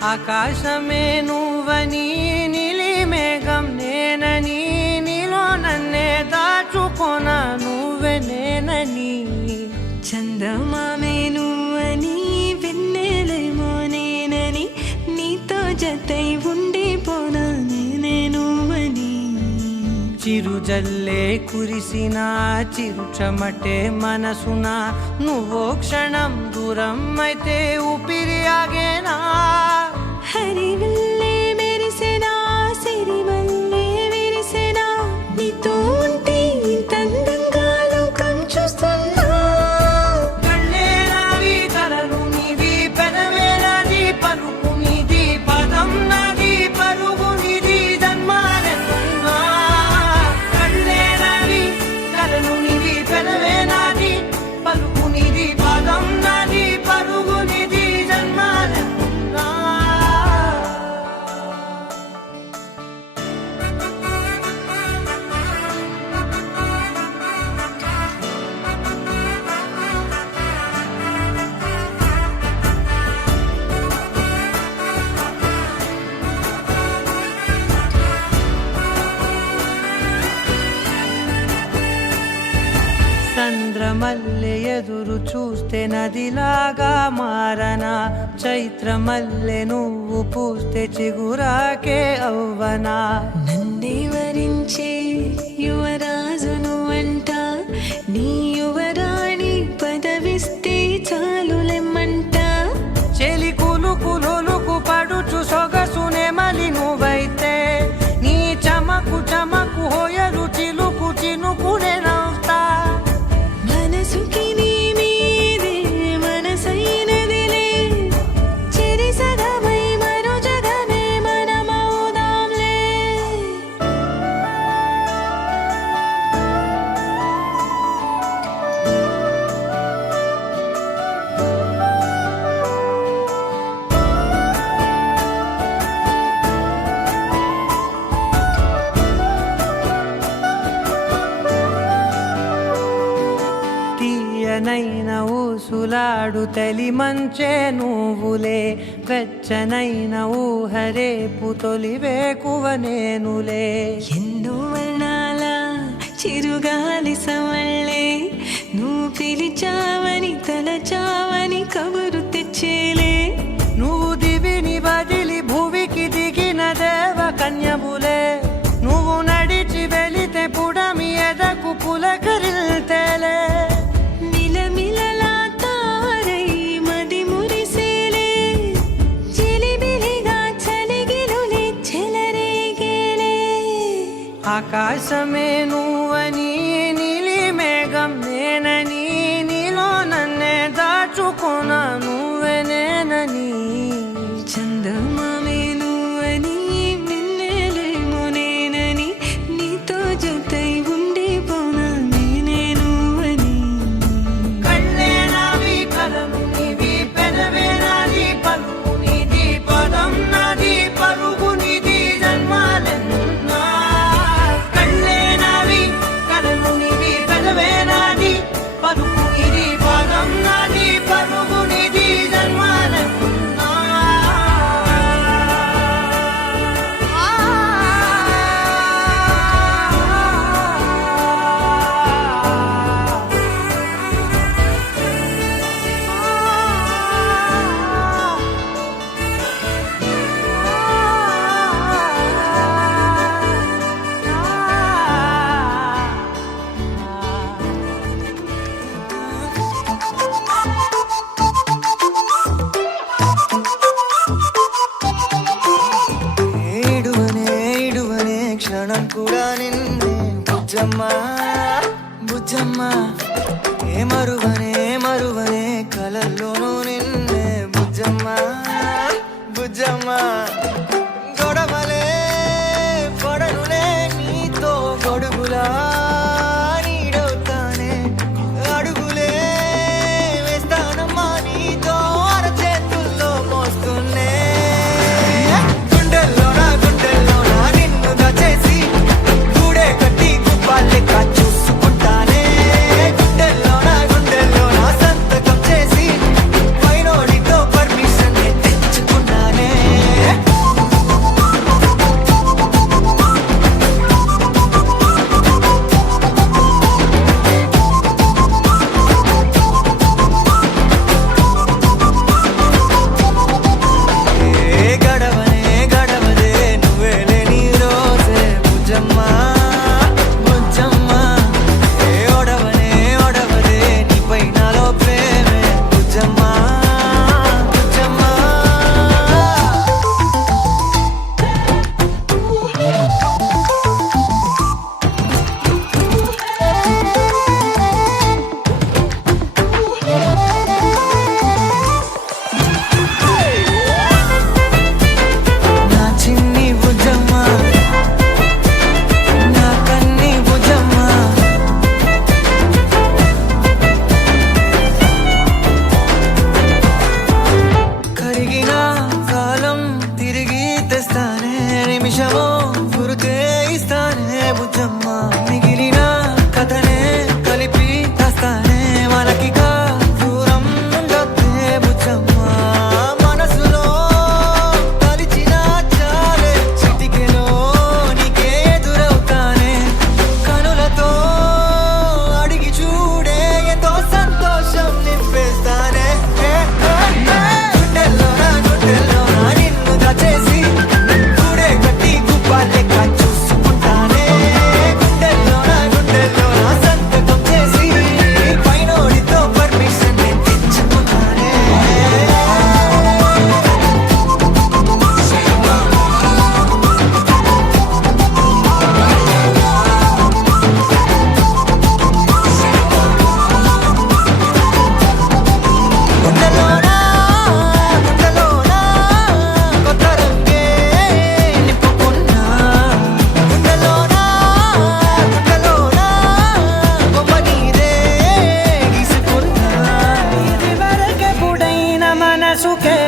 ఆకాశమే నువ్వని నీలి మేఘం నేనని నీలో నన్నే దాచుకోన నువ్వే నేనని చందమామే నువ్వని వెన్నెలేమో నేనని నీతో జతై ఉండిపోనా నేనే నువ్వని చిరుజల్లే కురిసిన చిరుచమటే మనసున నువ్వో క్షణం దూరం అయితే ఊపిరి ఆగేనా హరివల్లే మెరిసెనా సిరివల్లే విరిసెనా నీతో ఉంటే ఇంతందంగా లోకం చూస్తున్నా కళ్ళే నావి కలలు నీవి పెదవే నాది పలుకు నీది పదం నాది పరుగు నీది జన్మాలెత్తున్నా కళ్ళే నావి కలలు నీవి పెదవే నాది పలుకు నీది పదం నాది పరుగు నీది జన్మాలెత్తున్నా చంద్రమల్లె ఎదురు చూస్తే నదిలాగా మారనా చైత్రమల్లె నువ్వు పూస్తే చిగురాకే అవ్వనా నన్నే వరించే యువరాజును అంట నీ యువరాణి పదవిస్తే చాలులెమ్మంట చెలి కులుకు పడుచు సొగసునే మలి నువ్వైతే నీ చమకు చమకు హోయలు చిలుకు చినుకునే నవ్వుతా మనసుకి నీ మీదే మనసైనదిలే చెరి సగమై మరో జగమే మనమవుదాంలే తీయనైన ఊసులాడు తలి మంచే నువ్వులే వెచ్చనైన ఊహరేపు తొలి వేకువ నేనులే ఎన్నో వర్ణాల చిరుగాలి సవళ్ళే నువ్వు పిలిచావని తలచావని కబురు తెచ్చేలే నువ్వు దివిని బదిలి భువికి దిగిన దేవ కన్యములే నువ్వు నడిచి వెళితే పుడమి ఎదకు పులకరిల్తేలే మిలమిలలా తారై మది మురిసేలే చిలిబిలిగా ఆకాశమే నువ్వని నీలి మేఘం నేనని నీలో నన్నే దాచుకున్నా నువ్వే నేనని చందమామే నువ్వని నిన్నేలేమో నేనని నీతో జతై ఉండిపోనా నేనే నువ్వని కళ్ళే నావి కలలు నీవి పెదవే నాది పలుకు నీది పదం నాది పలుకు నీది జన్మాలెన్నున్నా కళ్ళే నావి కలలు నీవి పెదవే నాది పలుకు నీది పదం నాది పలుకు నీది జన్మాలెన్నున్నా ఇడువనే క్షణం కూడా నిన్నే బుజ్జమ్మా బుజ్జమ్మా ఏ మరువనే కలల్లోనూ నిన్నే బుజ్జమ్మా బుజ్జమ్మా గొడవలే పడనులే నీతో గొడుగులా నీడవుతానే అడుగులే వేస్తానమ్మా నీతో అరచేతుల్లో మోస్తున్నే గుండెల్లోనా నిన్ను దచేసి గూడే కట్టి గుప్పాలెక్క చూసుకుంటానే గుండెల్లోనా సంతకం చేసి పైనోడితో పర్మిషన్ తెచ్చుకున్నానే గడవదే నువ్వే లేని రోజే బుజ్జమ్మా బుజ్జమ్మా ఏ ఒడవదే నీపై నాలో ప్రేమే బుజ్జమ్మా బుజ్జమ్మా నా చిన్ని బుజ్జమ్మా నా కన్ని బుజ్జమ్మా కరిగిన కాలం తిరిగి తెస్తానే నిమిషమో గురుతే ఇస్తానే బుజ్జమ్మా మిగిలిన కథనే కలిపి తెస్తానే మనకిగా దూరం ఉండొద్దే బుజ్జమ్మా మనసులో తలిచిన చాలే చిటికెలో నీకే ఎదురవుతానే కనులతో అడిగి చూడే ఎంతో సంతోషం నింపేస్తానే గుండెల్లోనా నిన్ను దచేసి గూడే కట్టి గుప్పాలెక్క చూసుకుంటానే గుండెల్లోనా సంతకం చేసి పైనోడితో పర్మిషన్ తెచ్చుకున్నానే గుండెల్లోనా కొత్త రంగే నింపుకున్నా గుండెల్లోనా బొమ్మ నీదే గీసుకున్నా ఇది వరకెప్పుడైన మనసుకే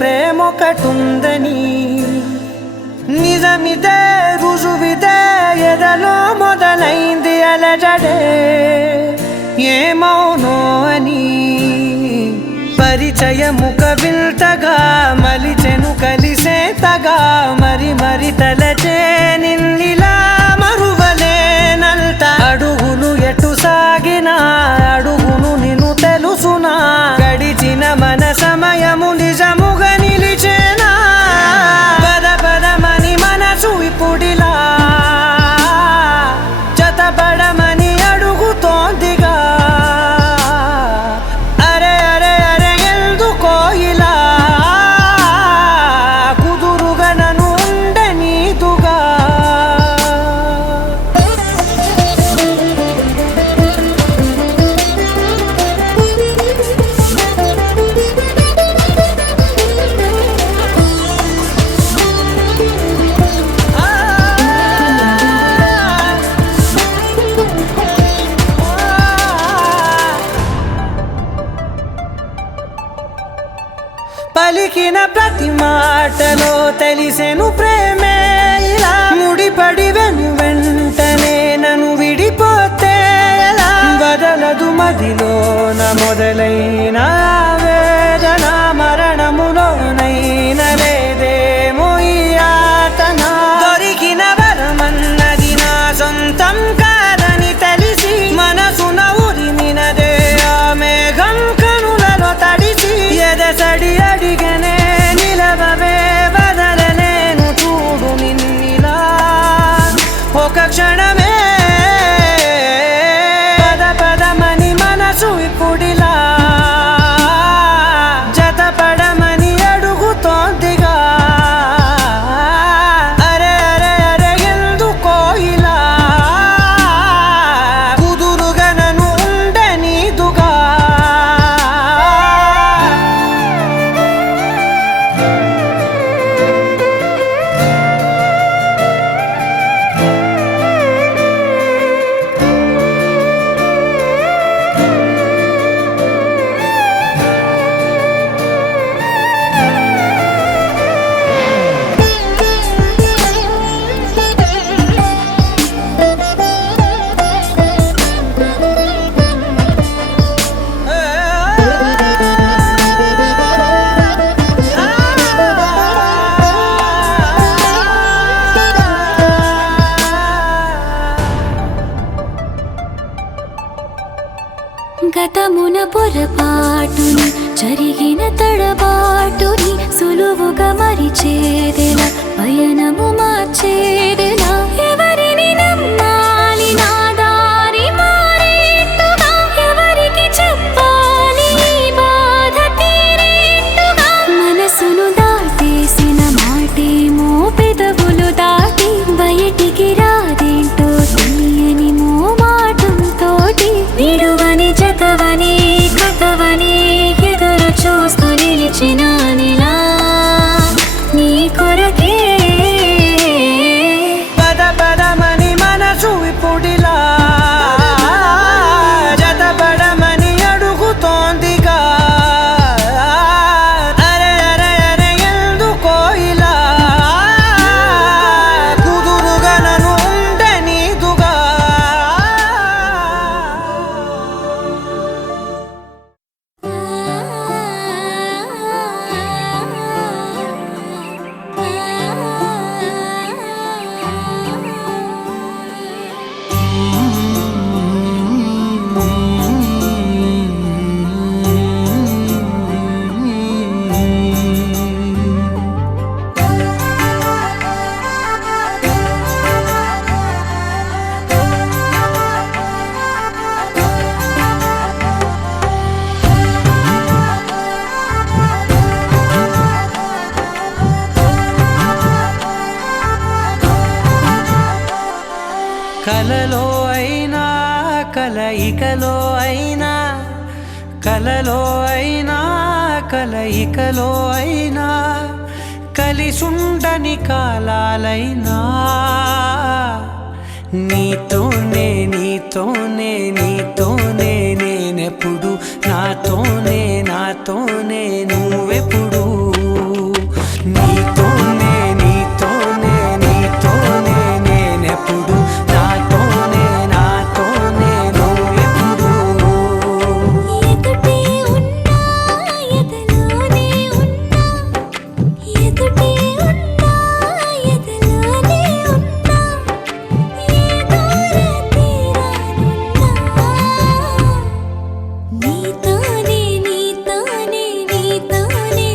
ప్రేమొకటుందని నిజమిదే రుజువిదే ఎదలో మొదలైంది అలజడే ఏమౌనో అని పరిచయము కవిల్తగా మలిచెను కలిసేతగా మరి తలచే నిన్నిలా మరువలేనంత అడుగులు ఎటు సాగినా అడుగును నిన్ను తెలుసునా గడిచిన మన సమయము నిజముగా నిలిచేనా పదమని మనసు ఇప్పుడిలా జతపడమని అడుగుతోందిగా అరే ఎందుకో ఇలా కుదురుగా నన్ను ఉండనీదుగా పలికిన ప్రతి మాటలో తెలిసెను ప్రేమే ఇలా ముడిపడి వెంటనే నన్ను విడిపోతే ఎలా బదలదు మదిలోన మొదలైన వేదన మరణములోనైన లేదేమో ఈ యాతన దొరికిన వరమన్నది నా సొంతం కాదని తెలిసి మనసున ఉరిమినదే ఆ మేఘం కనులలో తడిసి ఎదసడి అడిగనే నిలవవే బదలలేను చూడు నిన్నిలా ఒక క్షణమే పద పదమని మనసు ఇప్పుడిలా జతపడమని అడుగుతోందిగా అరే అరే అరే ఎందుకో ఇలా కుదురుగా నన్ను ఉండనీదుగా గతమున పొరపాటుని జరిగిన తడబాటుని సులువుగా మరిచేదెలా పయనము మార్చేదెలా ఎవరిని నమ్మాలి నా దారి మారేట్టుగా ఎవరికి చెప్పాలి ఈ బాధ తీరేట్టుగా మనసును దాటేసిన మాటేమో పెదవులు దాటి బయటికి రాదేంటో తెలియని మోమాటంతోటి విడువని జతవని కృతవని ఎదురు చూస్తూ నిలిచినానిలా నీ కొరకే పద పదమని మనసు ఇప్పుడిలా జతపడమని అడుగుతోందిగా అరే అరే అరే ఎందుకో ఇలా కుదురుగా నన్ను ఉండనీదుగా కలలో అయినా కలయికలో అయినా కలలో అయినా కలయికలో అయినా కలిసుండని కాలాలైనా నీతోనే నీతోనే నీతోనే నేనెప్పుడు నాతోనే నాతోనే నువ్వెప్పుడు నీతోనే నీతోనే నీతోనే నేనెప్పుడు నాతోనే నాతోనే నువ్వెప్పుడు ఎదుటే ఉన్నా ఎదలోనే ఉన్నా ఎదుటే ఉన్నా ఎదలోనే ఉన్నా ఏ దూర తీరానున్నా నీతోనే నీతోనే నీతోనే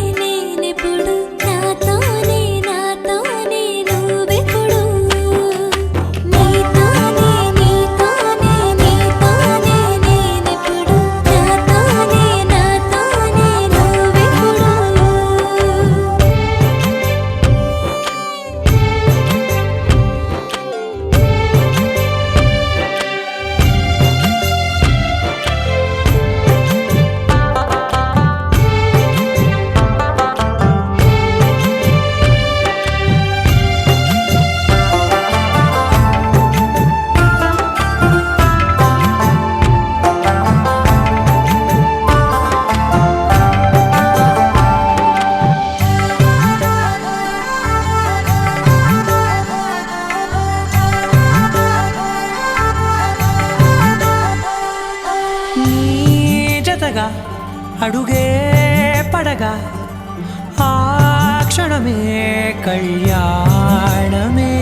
కళ్యాణమే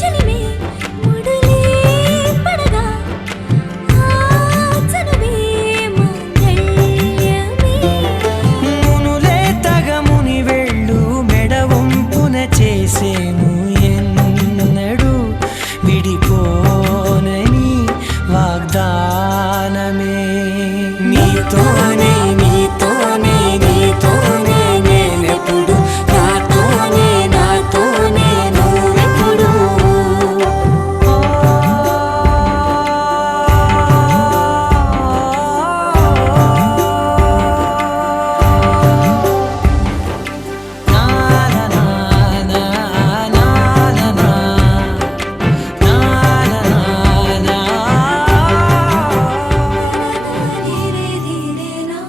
చెలిమే ముడులే పడగా చనువే మంగళ్యమే మునులే తగముని వెళ్ళు మెడవంపున చేసేను ఎన్నడు విడిపోనని వాగ్దానమే నీతోనే నీతోనే నీతోనే నేనెప్పుడు నాతోనే నాతోనే నువ్వెప్పుడు ధీరే ధీరేనా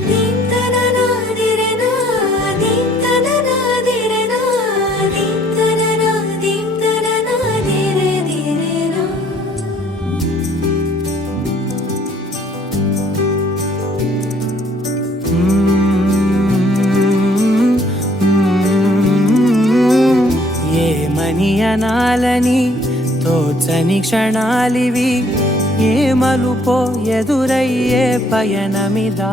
దీంతననా ధీరేనా దీంతననా ధీరేనా దీంతననా దీంతననా ధీరే ధీరేనా ఏమని అనాలని తోచని క్షణాలివి ఏ మలుపో ఎదురయ్యే పయనమిదా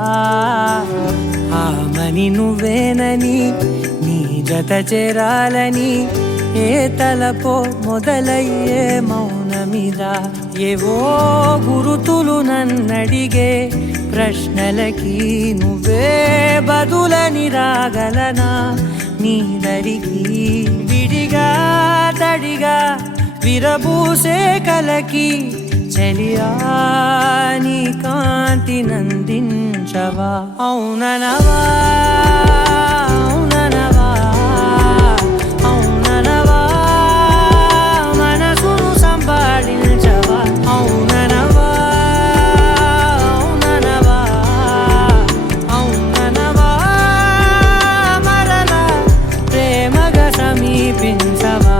ఆమని నువ్వేనని నీ జత చేరాలని ఏ తలపో మొదలయ్యే మౌనమిదా ఏవో గురుతులు నన్నడిగే ప్రశ్నలకి నువ్వే బదులని రాగలనా నీ దరికి విడిగా తడిగా విరబూసే కలకి చెలియా నీ కాంతి నందించవా అవుననవా అవుననవా అవుననవా మనసును సంభాళించవా అవుననవా అవుననవా అవుననవా మరలా ప్రేమగా సమీపించవా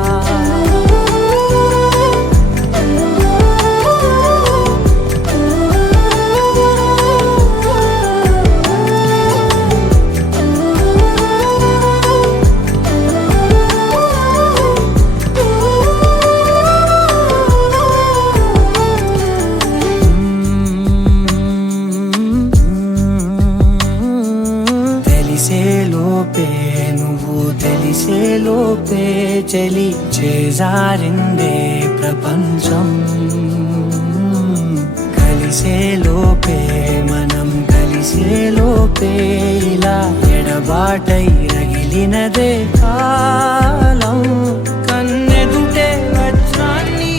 తెలిసేలోపే నువ్వు తెలిసేలోపే చలి చేజారిందే ప్రపంచం కలిసేలోపే మనం కలిసేలోపే ఇలా ఎడబాటై రగిలినదే కాలం కన్నెదుటే వజ్రాన్ని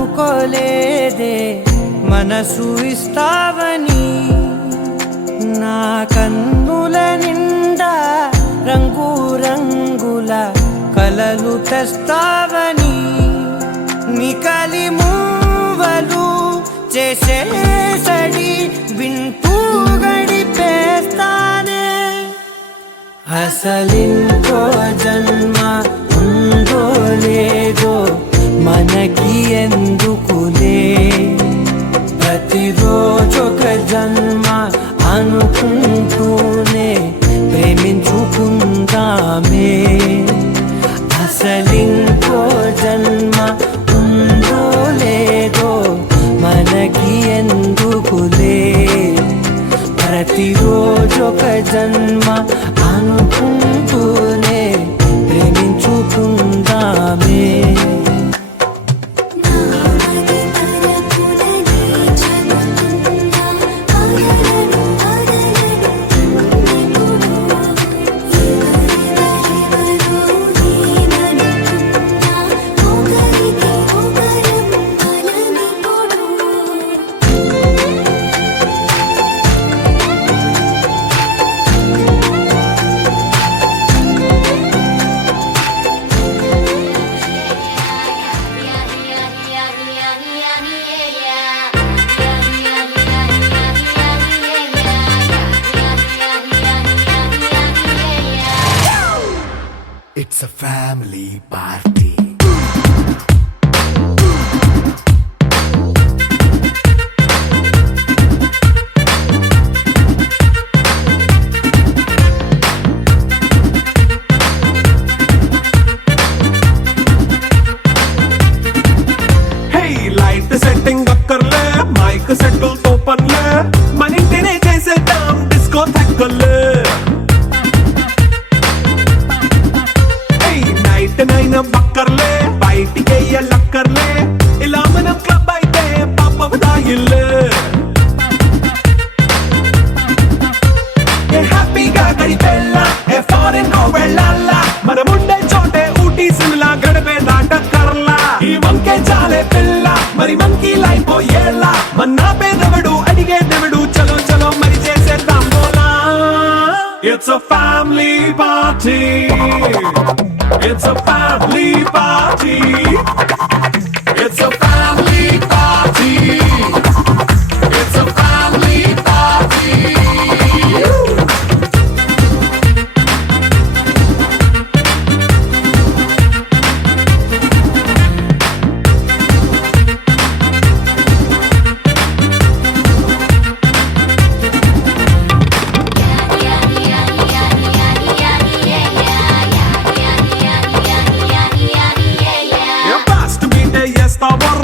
అనుకోలేదే మనసు ఇస్తావని నా కన్నుల నిండా రంగు రంగుల కలలు తెస్తావని నికలి మూవలు చేసే సడి వింటూ గడిపేస్తానే అసలింకో జన్మ ఉందో లేదో మనకి ఎందుకులే ప్రతిరోజొక జన్మ అనుకుంటూనే ప్రేమించుకుందామే అసలింకో జన్మ ఉందో లేదో మనకి ఎందుకులే ప్రతిరోజొక జన్మ అనుకుంటూనే ప్రేమించుకుందామే నామది తరపులని చెబుతున్నా ఆగలను ఎవరెవరెవరో నేననుకున్నా ఒకరికి ఒకరం అలనిపోడు It's a family party. Hey, light setting అక్కర్లే మైక్ సెట్టుల్ తో పనిలే మన ఇంటినే చేసేద్దాం డిస్కో థక్కర్లే నైట్ నైన్ బక్కర్లే బయటికి లక్కర్లే ఇలా మనం క్లబ్ అయితే పాపదాయిల్లే హ్యాపీగా గడిపెళ్ళ ఏ ఫారెన్ నో వెళ్ళాల మన ఉండే చోటే ఊటీ సిమ్లా గడిపే దాటక్కర్లా ఈ వంకే చాలే పిల్ల మరి మంకీ లైఫ్ ఏళ్ళ మన్నా పేదవడు అడిగే దేవుడు చలో చలో మరి చేసేద్దాం బోలా it's a family party It's a family party. It's a family party. It's a family party.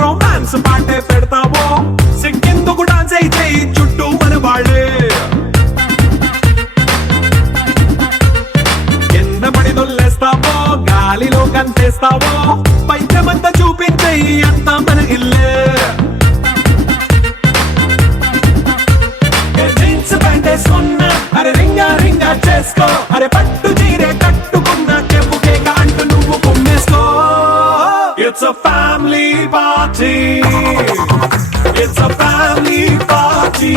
Romance పాటే పెడతావో సిక్కిందుకు డాన్స్ అయితే చుట్టూ మన వాళ్ళే కింద పడి దొల్లేస్తావో గాలిలో కంచేస్తావో పైచమంతా చూపించే అంత మన ఇల్లే జీన్స్ ప్యాంటేసుకున్నా అరే రింగా రింగా చేసుకో అరే పట్టు చీరే కట్టుకున్న చెప్పుకే అంటూ నువ్వు కుమ్మేసుకో It's a family party. It's a family party.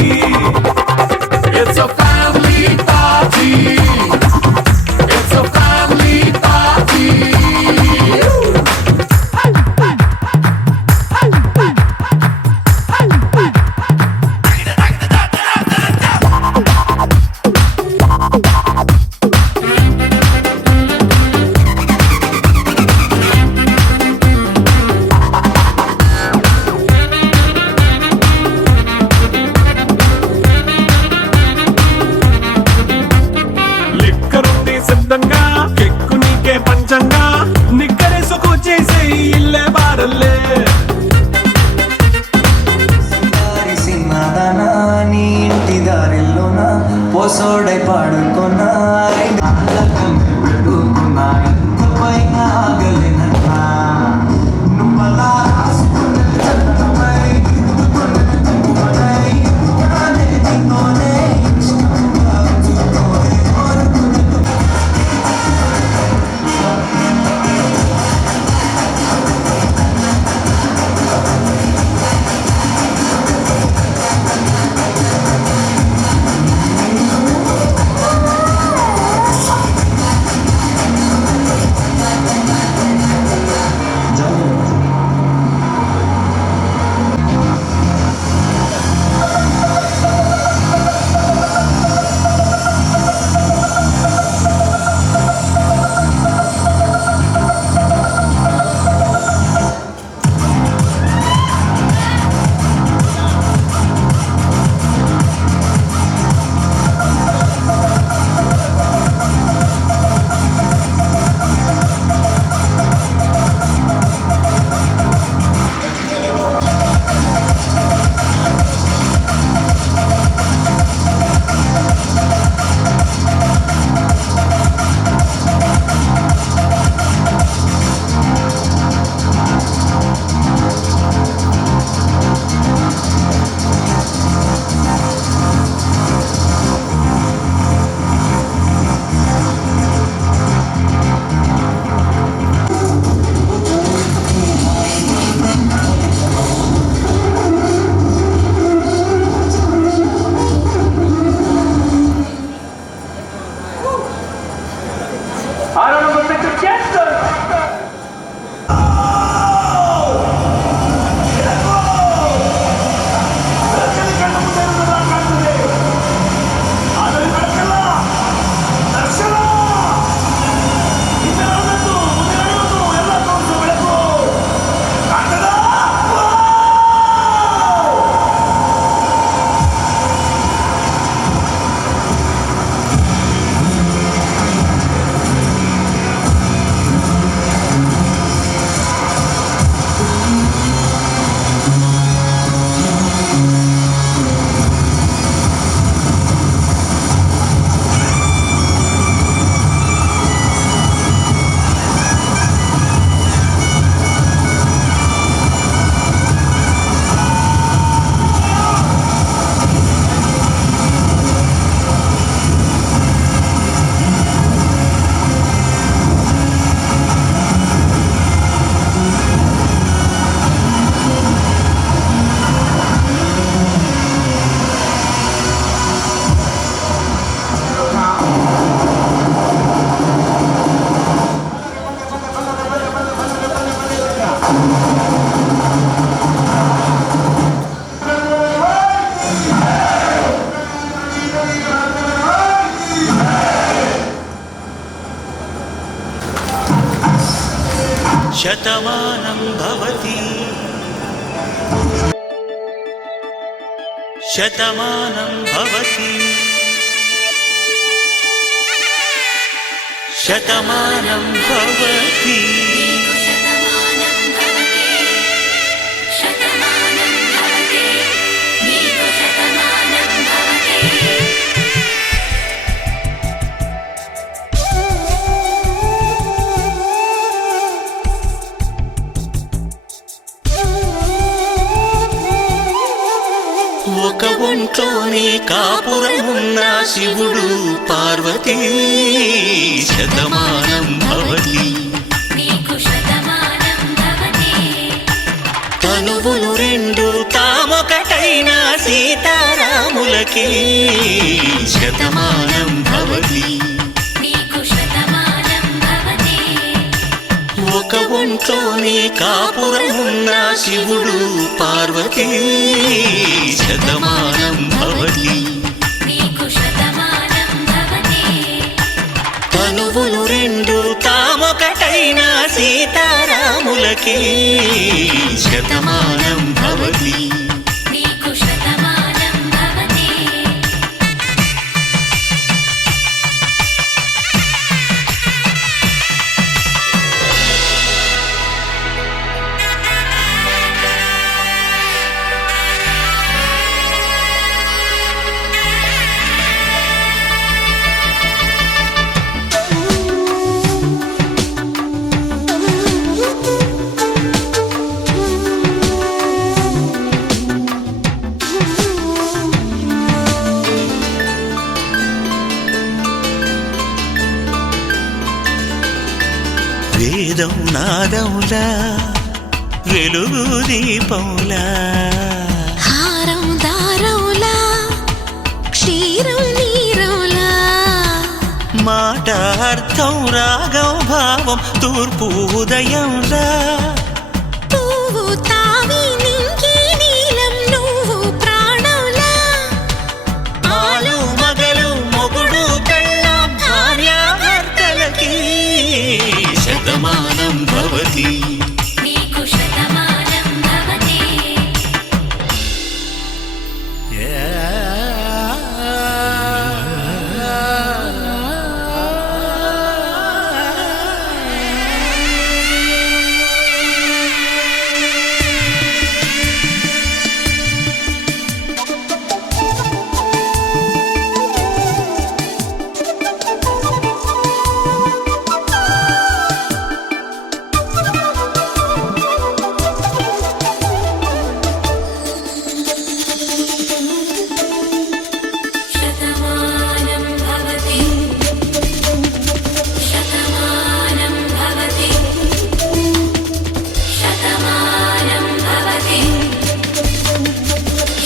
It's a family party. It's a family party. Shatamanam Bhavati Shatamanam Bhavati Shatamanam Bhavati Shatamanam Bhavati నీకు శతమానం భవతి ఒక ఒంట్లోనే కాపురమున్న శివుడు పార్వతీ శతమానం భవతి నీకు శతమానం భవతి తనువులు రెండు తామొకటైన సీతారాములకి శతమానం భవతి నీకు శతమానం భవతి ఒక ఒంట్లోనే కాపురమున్న శివుడు పార్వతీ శతమానం భవతి నీకు శతమానం భవతి తనువులు రెండు తామొకటైన సీతారాములకి శతమానం భవతి నీకు శతమానం భవతి వేదం నాదములా వెలుగు దీపములా హారం దారవులా క్షీరం నీరవులా మాట అర్థం రాగం భావం తూర్పు ఉదయంలా పువ్వు తావి నింగి నీలం నువ్వు ప్రాణంలా ఆలు మగలు మొగుడు పెళ్ళాం భార్యాభర్తలకి శతమానం భవతి నీకు శతమానం భవతి శతమానం భవతి శతమానం భవతి శతమానం భవతి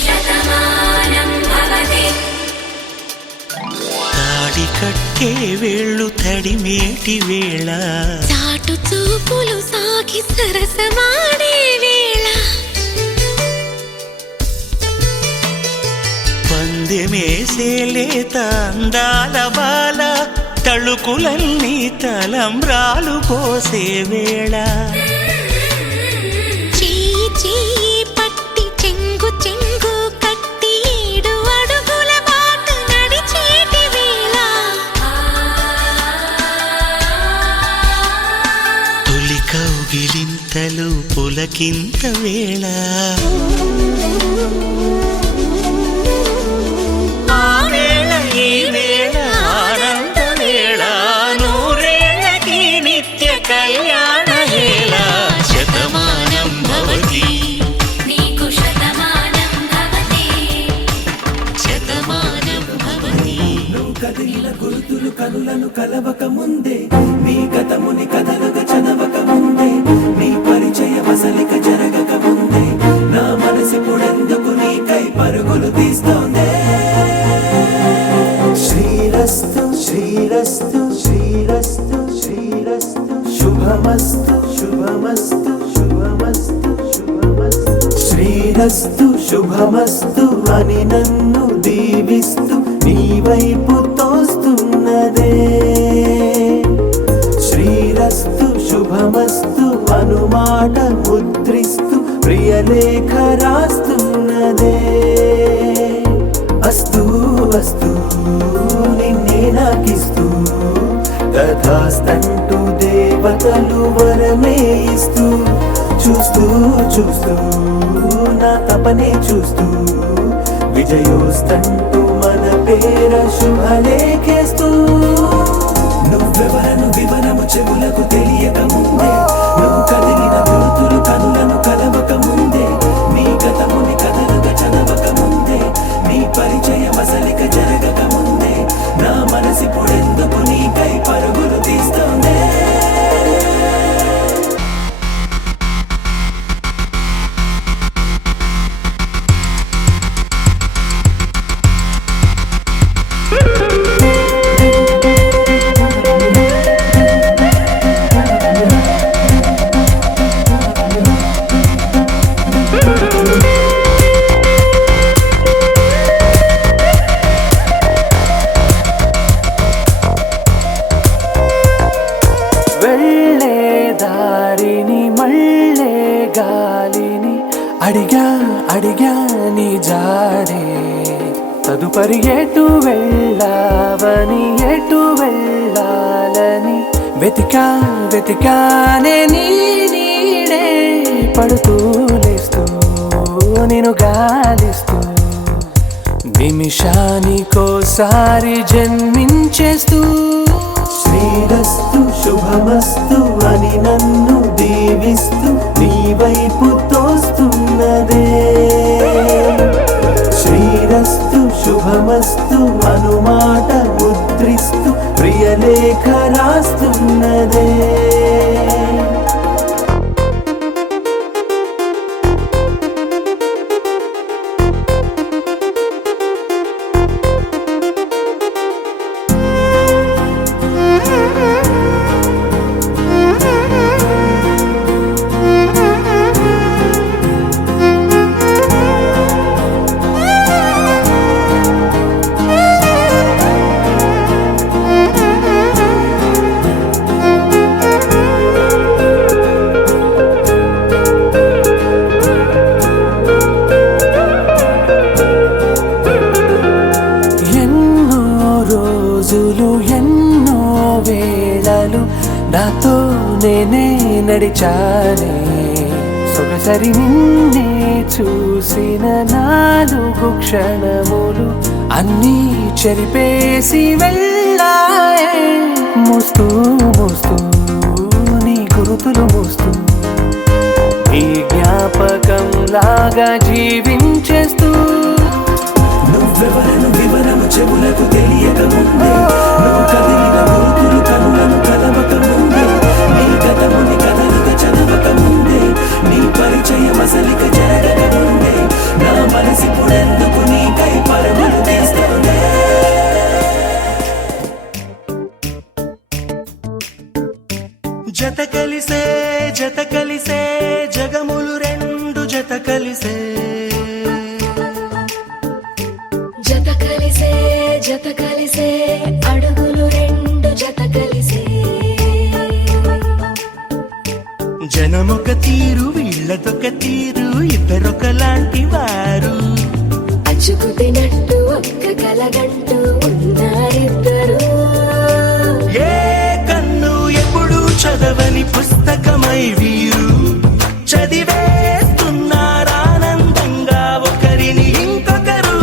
శతమానం భవతి తాడి కట్టే వేళ్ళు తడిమేటి వేళ చాటు చూపులు సాగి సరసమాడే వేళ పందెమేసేలేత అందాల బాల తళుకులన్నీ తలంబ్రాలు పోసే వేళ చెయ్యి చెయ్యి పట్టి చెంగు చెంగు కట్టి 7 అడుగుల బాట నడిచేటి వేళ తొలి కౌగిలింతలు పులకింత వేళ ఆ వేళ ఈ వేళ ఆనంద వేళ నూరేళ్ళకి నిత్య కళ్యాణ వేళ శతమానం భవతి నీకు శతమానం భవతి శతమానం భవతి నువ్వు కదిలిన గుర్తులు కనులను కలవక ముందే నీ గతముని కథలుగా చదవక ముందే నీ పరిచయ వసలిక జరగక ముందే నా మనసిప్పుడెందుకు నీకై పరుగులు తీస్తోందే శ్రీరస్తు శ్రీరస్తు శ్రీరస్తు శ్రీరస్తు శుభమస్తు శుభమస్తు శుభమస్తు శుభమస్తు శ్రీరస్తు శుభమస్తు అని నన్ను దీవిస్తూ నీ వైపు తోస్తున్నదే శ్రీరస్తు శుభమస్తు అనుమాట ముద్రిస్తూ ప్రియలేఖ రాస్తున్నదే వస్తూ నిన్నే నాకిస్తూ తథాస్తంటూ దేవతలు వరమే ఇస్తూ చూస్తూ చూస్తూ నా తపనే చూస్తూ విజయోస్తంటూ మన పేర శుభలేఖేస్తూ నువ్వెవరను వివరము చెవులకు తెలియక ముందే నువ్వు కదిలిన గుర్తులు కనులను కలవక ముందే నీ గతముని కథలుగా చదవక ముందే నీ పరిచయం అసలిక జరగక ముందే నా మనసిప్పుడెందుకు నీకై పరుగులు తీస్తోందే వెళ్ళే దారిని మళ్ళే గాలిని అడిగా అడిగా నీ జాడే తదుపరి ఎటు వెళ్ళావని ఎటు వెళ్ళాలని వెతికా వెతికానే నీ నీడే పడుతూ లేస్తూ నేను గాలిస్తూ నిమిషానికోసారి జన్మించేస్తూ శ్రీరస్తు శుభమస్తు అని నన్ను దీవిస్తూ నీ వైపు తోస్తున్నదే శ్రీరస్తు శుభమస్తు అనుమాట ముద్రిస్తూ ప్రియలేఖ రాస్తున్నదే ఎన్నో వేళలు నాతో నేనే నడిచానే సొగసరి నిన్నే చూసిన 4 క్షణములు అన్నీ చెరిపేసి వెళ్ళాయే మోస్తూ మోస్తూ నీ గురుతులు మోస్తూ ఈ జ్ఞాపకం లాగా జీవించేస్తూ నువ్వెవరను వివరము చెవులకు తెలియక ముందే నువ్వు కదిలిన గుర్తులు కనులను కలవక ముందే నీ గతముని కథలుగా చదవక ముందే నీ పరిచయం అసలిక జరగక ముందే నా మనసిప్పుడెందుకు నీకై పరుగులు తీస్తోందే జత కలిసే జగములు రెండు జత కలిసే జత కలిసే అడుగులు 2 జత కలిసే జనమొక తీరు వీళ్ళదొక తీరు ఇద్దరొకలాంటి వారు అచ్చుకుతినట్టు ఒక్క కలగంటూ ఉన్నారిద్దరు ఏ కన్ను ఎప్పుడు చదవని పుస్తకమై వీరు చదివేస్తున్నారానందంగా ఒకరిని ఇంకొకరు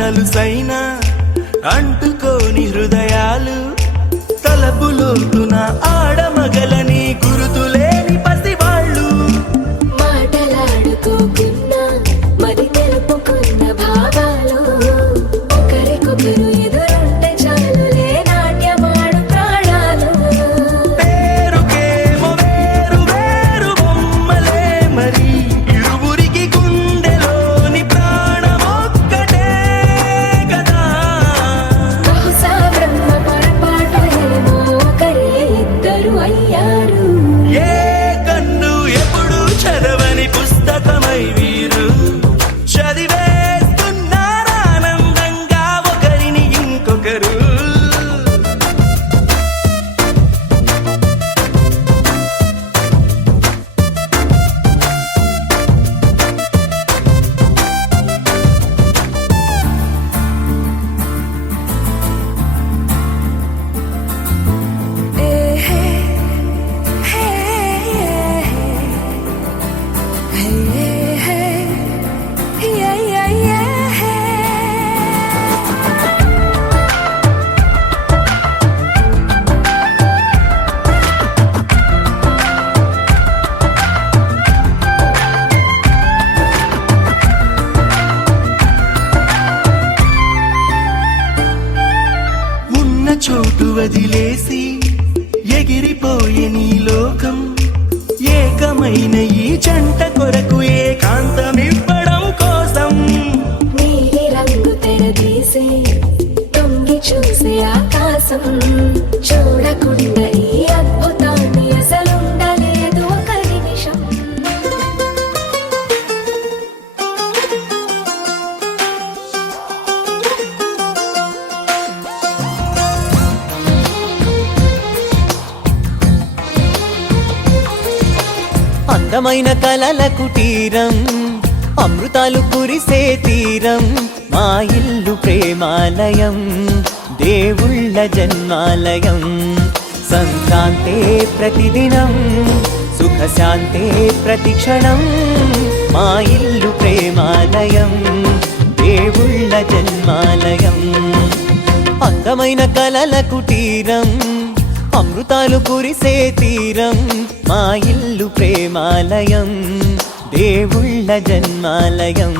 నలుసైన అంటుకోని హృదయాలు తలపులోతున ఆడమగలని గురుతులేని పసివాళ్ళు మాటలాడుకోకున్నా మరి తెలుపుకున్న భావాలు ఒకరికొకరు ఎదురుంటే చాలులే నాట్యమాడు ప్రాణాలు పేరుకేమో వేరు వేరు బొమ్మలే మరి ఇరువురికి గుండెలోని ప్రాణమొక్కటే కదా గూటు వదిలేసి ఎగిరిపోయే నీ లోకం ఏకమైన ఈ జంట కొరకు ఏకాంతమివ్వడం కోసం నీలి రంగు తెరదీసే తొంగి చూసే ఆకాశం చూడకుండా ఈ అద్భుతాన్ని అసలుండలేదు ఒక నిమిషం. అందమైన కలల కుటీరం అమృతాలు కురిసే తీరం మా ఇల్లు ప్రేమాలయం దేవుళ్ళ జన్మాలయం సంక్రాంతే ప్రతిదినం సుఖశాంతే ప్రతిక్షణం మా ఇల్లు ప్రేమాలయం దేవుళ్ళ జన్మాలయం అందమైన కలల కుటీరం అమృతాలు కురిసే తీరం మా ఇల్లు ప్రేమాలయం దేవుళ్ళ జన్మాలయం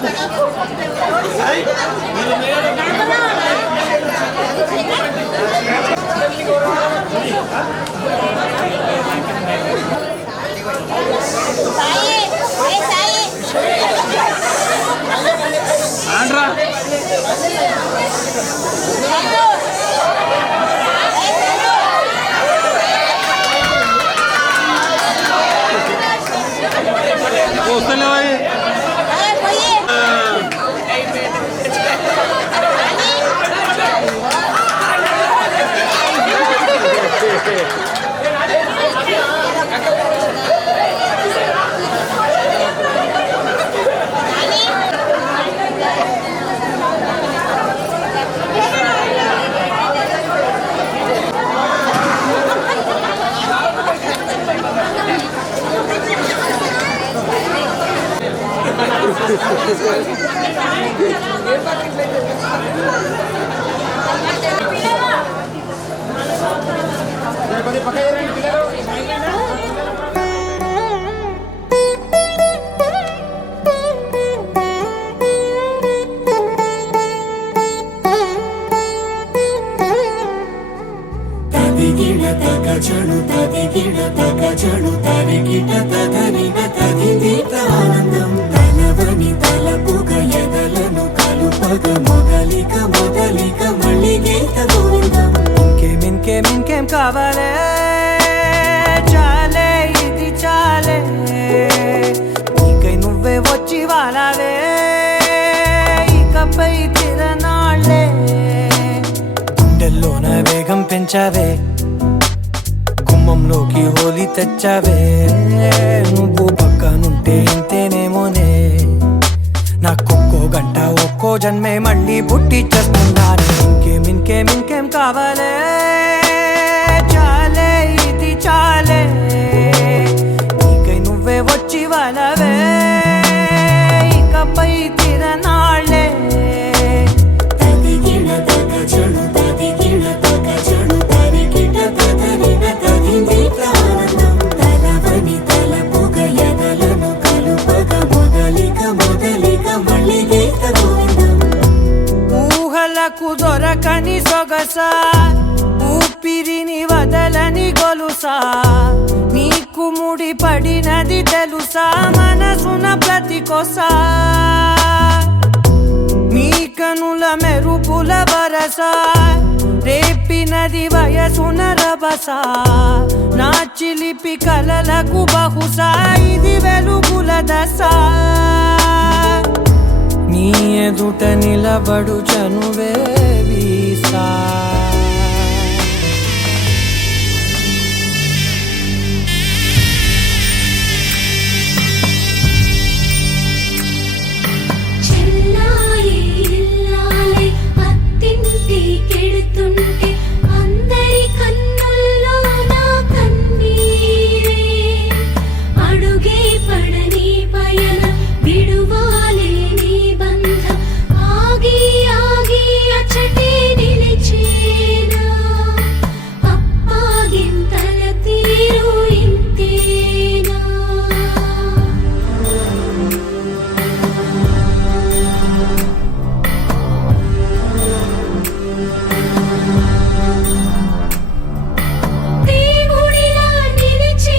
Saya తదిగిడ తగ చెడు తదిగిడ తగ చెడు తరిగిట తగరిన తదిదీత ఆనందం తలవని తలపుగ ఎదలను కలుపగ మొదలిక మొదలిక మళ్ళీ గీత గోవిందం. ఇంకేం కావాలే చాలే ఇది చాలే నీకై నువ్వే వచ్చి వాలావే ఇకపై తిరనాళ్ళే గుండెల్లోన వేగం పెంచావే గుమ్మంలోకి హోలీ తెచ్చావే నువ్వు పక్కనుంటే ఇంతేనేమోనే నాకొక్కో గంట ఒక్కో జన్మే మళ్ళీ పుట్టి చేస్తున్నాను. ఇంకేం కావాలే చాలే ఇది చాలే నీకై నువ్వే వచ్చి వాళ్ళవే ఇకపై తిరనాళ్ళే. తదిగిడ తగ చెడు తదిగిడ తగ చెడు తరిగిట తగరిన తదిదీత ఆనందం తలవని తలపుగ ఎదలను కలుపగ మొదలిక మొదలిక మళ్ళీ గీత గోవిందం. ఊహలకు దొరకని సొగసా ఊపిరిని వదలని గొలుసా నీకు ముడి పడినది తెలుసా మనసున ప్రతి కొసా నీ కనుల మెరుపుల వరస రేపినది వయసున రభస నా చిలిపి కలలకు బహుశా ఇది వెలుగుల దశ నీ ఎదుట నిలబడు చనువే వీసా. చెల్లాయి ఇల్లాలి అత్తింటి కెడుతుంటే అందరి కన్నుల్లో నా కన్నీరే అడుగే పడని పయన విడువాలే నీ బంధం ఆగి ఆగి అచ్చటే నిలిచేనా అప్పాగింతల తీరు ఇంతేనా. దేవుడిలా నిలిచి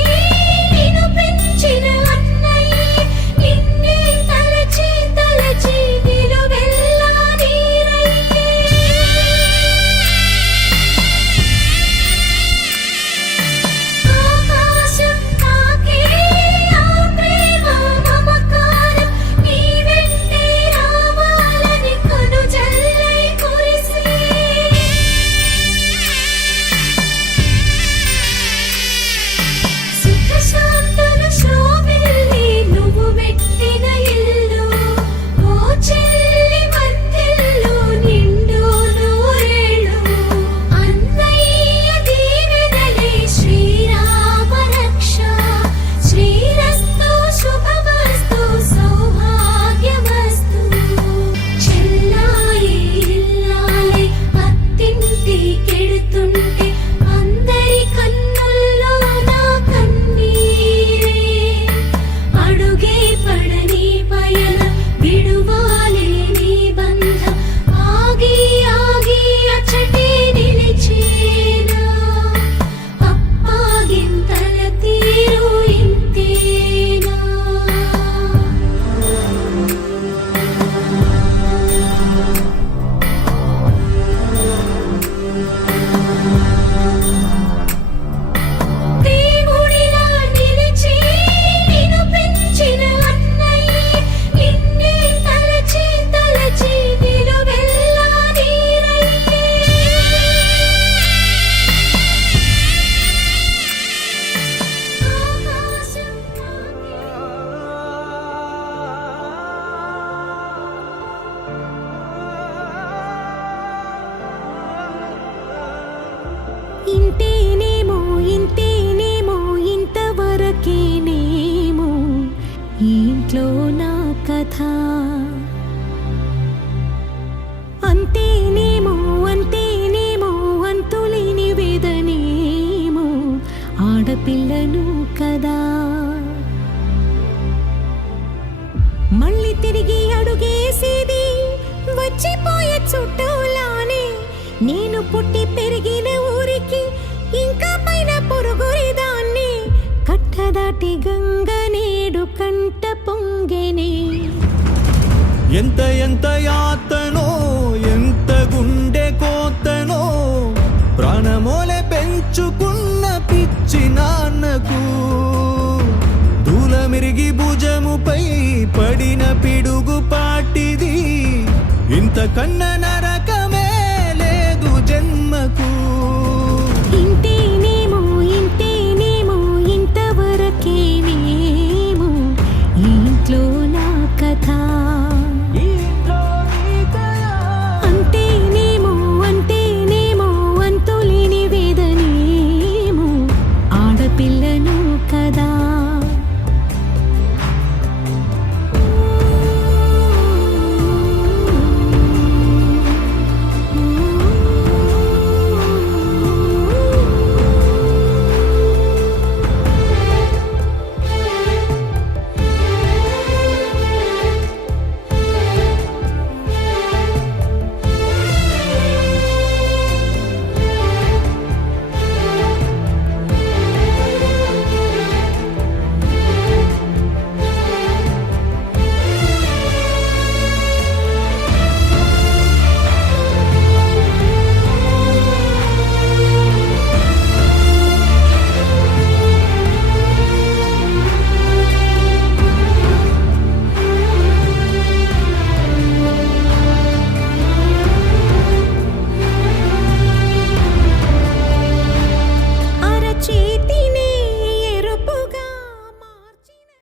నిన్ను పెంచిన అన్నయ్యే నిన్నే తలచి తలచి నిలువెల్లా నీరయ్యే. ఆకాశం తాకే ఆ ప్రేమ మమకారం నీ వెంటే రావాలని కనుజల్లై కురిసే. సుఖ శాంతులు శోభిల్లి నువ్వు పెట్టిన ఇల్లు ఓ చెల్లి మధ్యలో నిండు నూరేళ్ళు అన్నయ్య దీవెనలే శ్రీరామ రక్ష శ్రీరస్తు శుభమస్తు సౌభాగ్యమస్తు. చెల్లాయి ఇల్లాలి అత్తింటి కెడుతుంటే అందరి కన్నుల్లో నా కన్నీరే అడుగే పడని పయన విడువాలే నీ బంధం ఆగి ఆగి అచ్చటే నిలిచేనా అప్పాగింతల తీరు ఇంతేనా. దేవుడిలా నిలిచి నిన్ను పెంచిన అన్నయ్యే నిన్నే తలచి తలచి నిలువెల్లా నీరయ్యే. ఆకాశం ఇంతేనేమో ఇంతేనేమో ఇంతవరకేనేమో ఈ ఇంట్లో నా కథ అంతేనేమో అంతేనేమో అంతులేని వేదనేమో ఆడపిల్లను కదా మళ్ళీ తిరిగి అడుగేసేది వచ్చిపోయే చుట్టూలానే నేను పుట్టి పెరిగిన ఊరికి ఇంకా పైన పొరుగురిదాన్ని కట్టదాటి గంగ నేడు కంట పొంగెనే ఎంత ఎంత యాతనో ఎంత గుండె కోతనో ప్రాణమోలే పెంచుకున్న పిచ్చి నాన్నకు దూలమిరిగి భుజముపై పడిన పిడుగు పాటిది ఇంత కన్న నర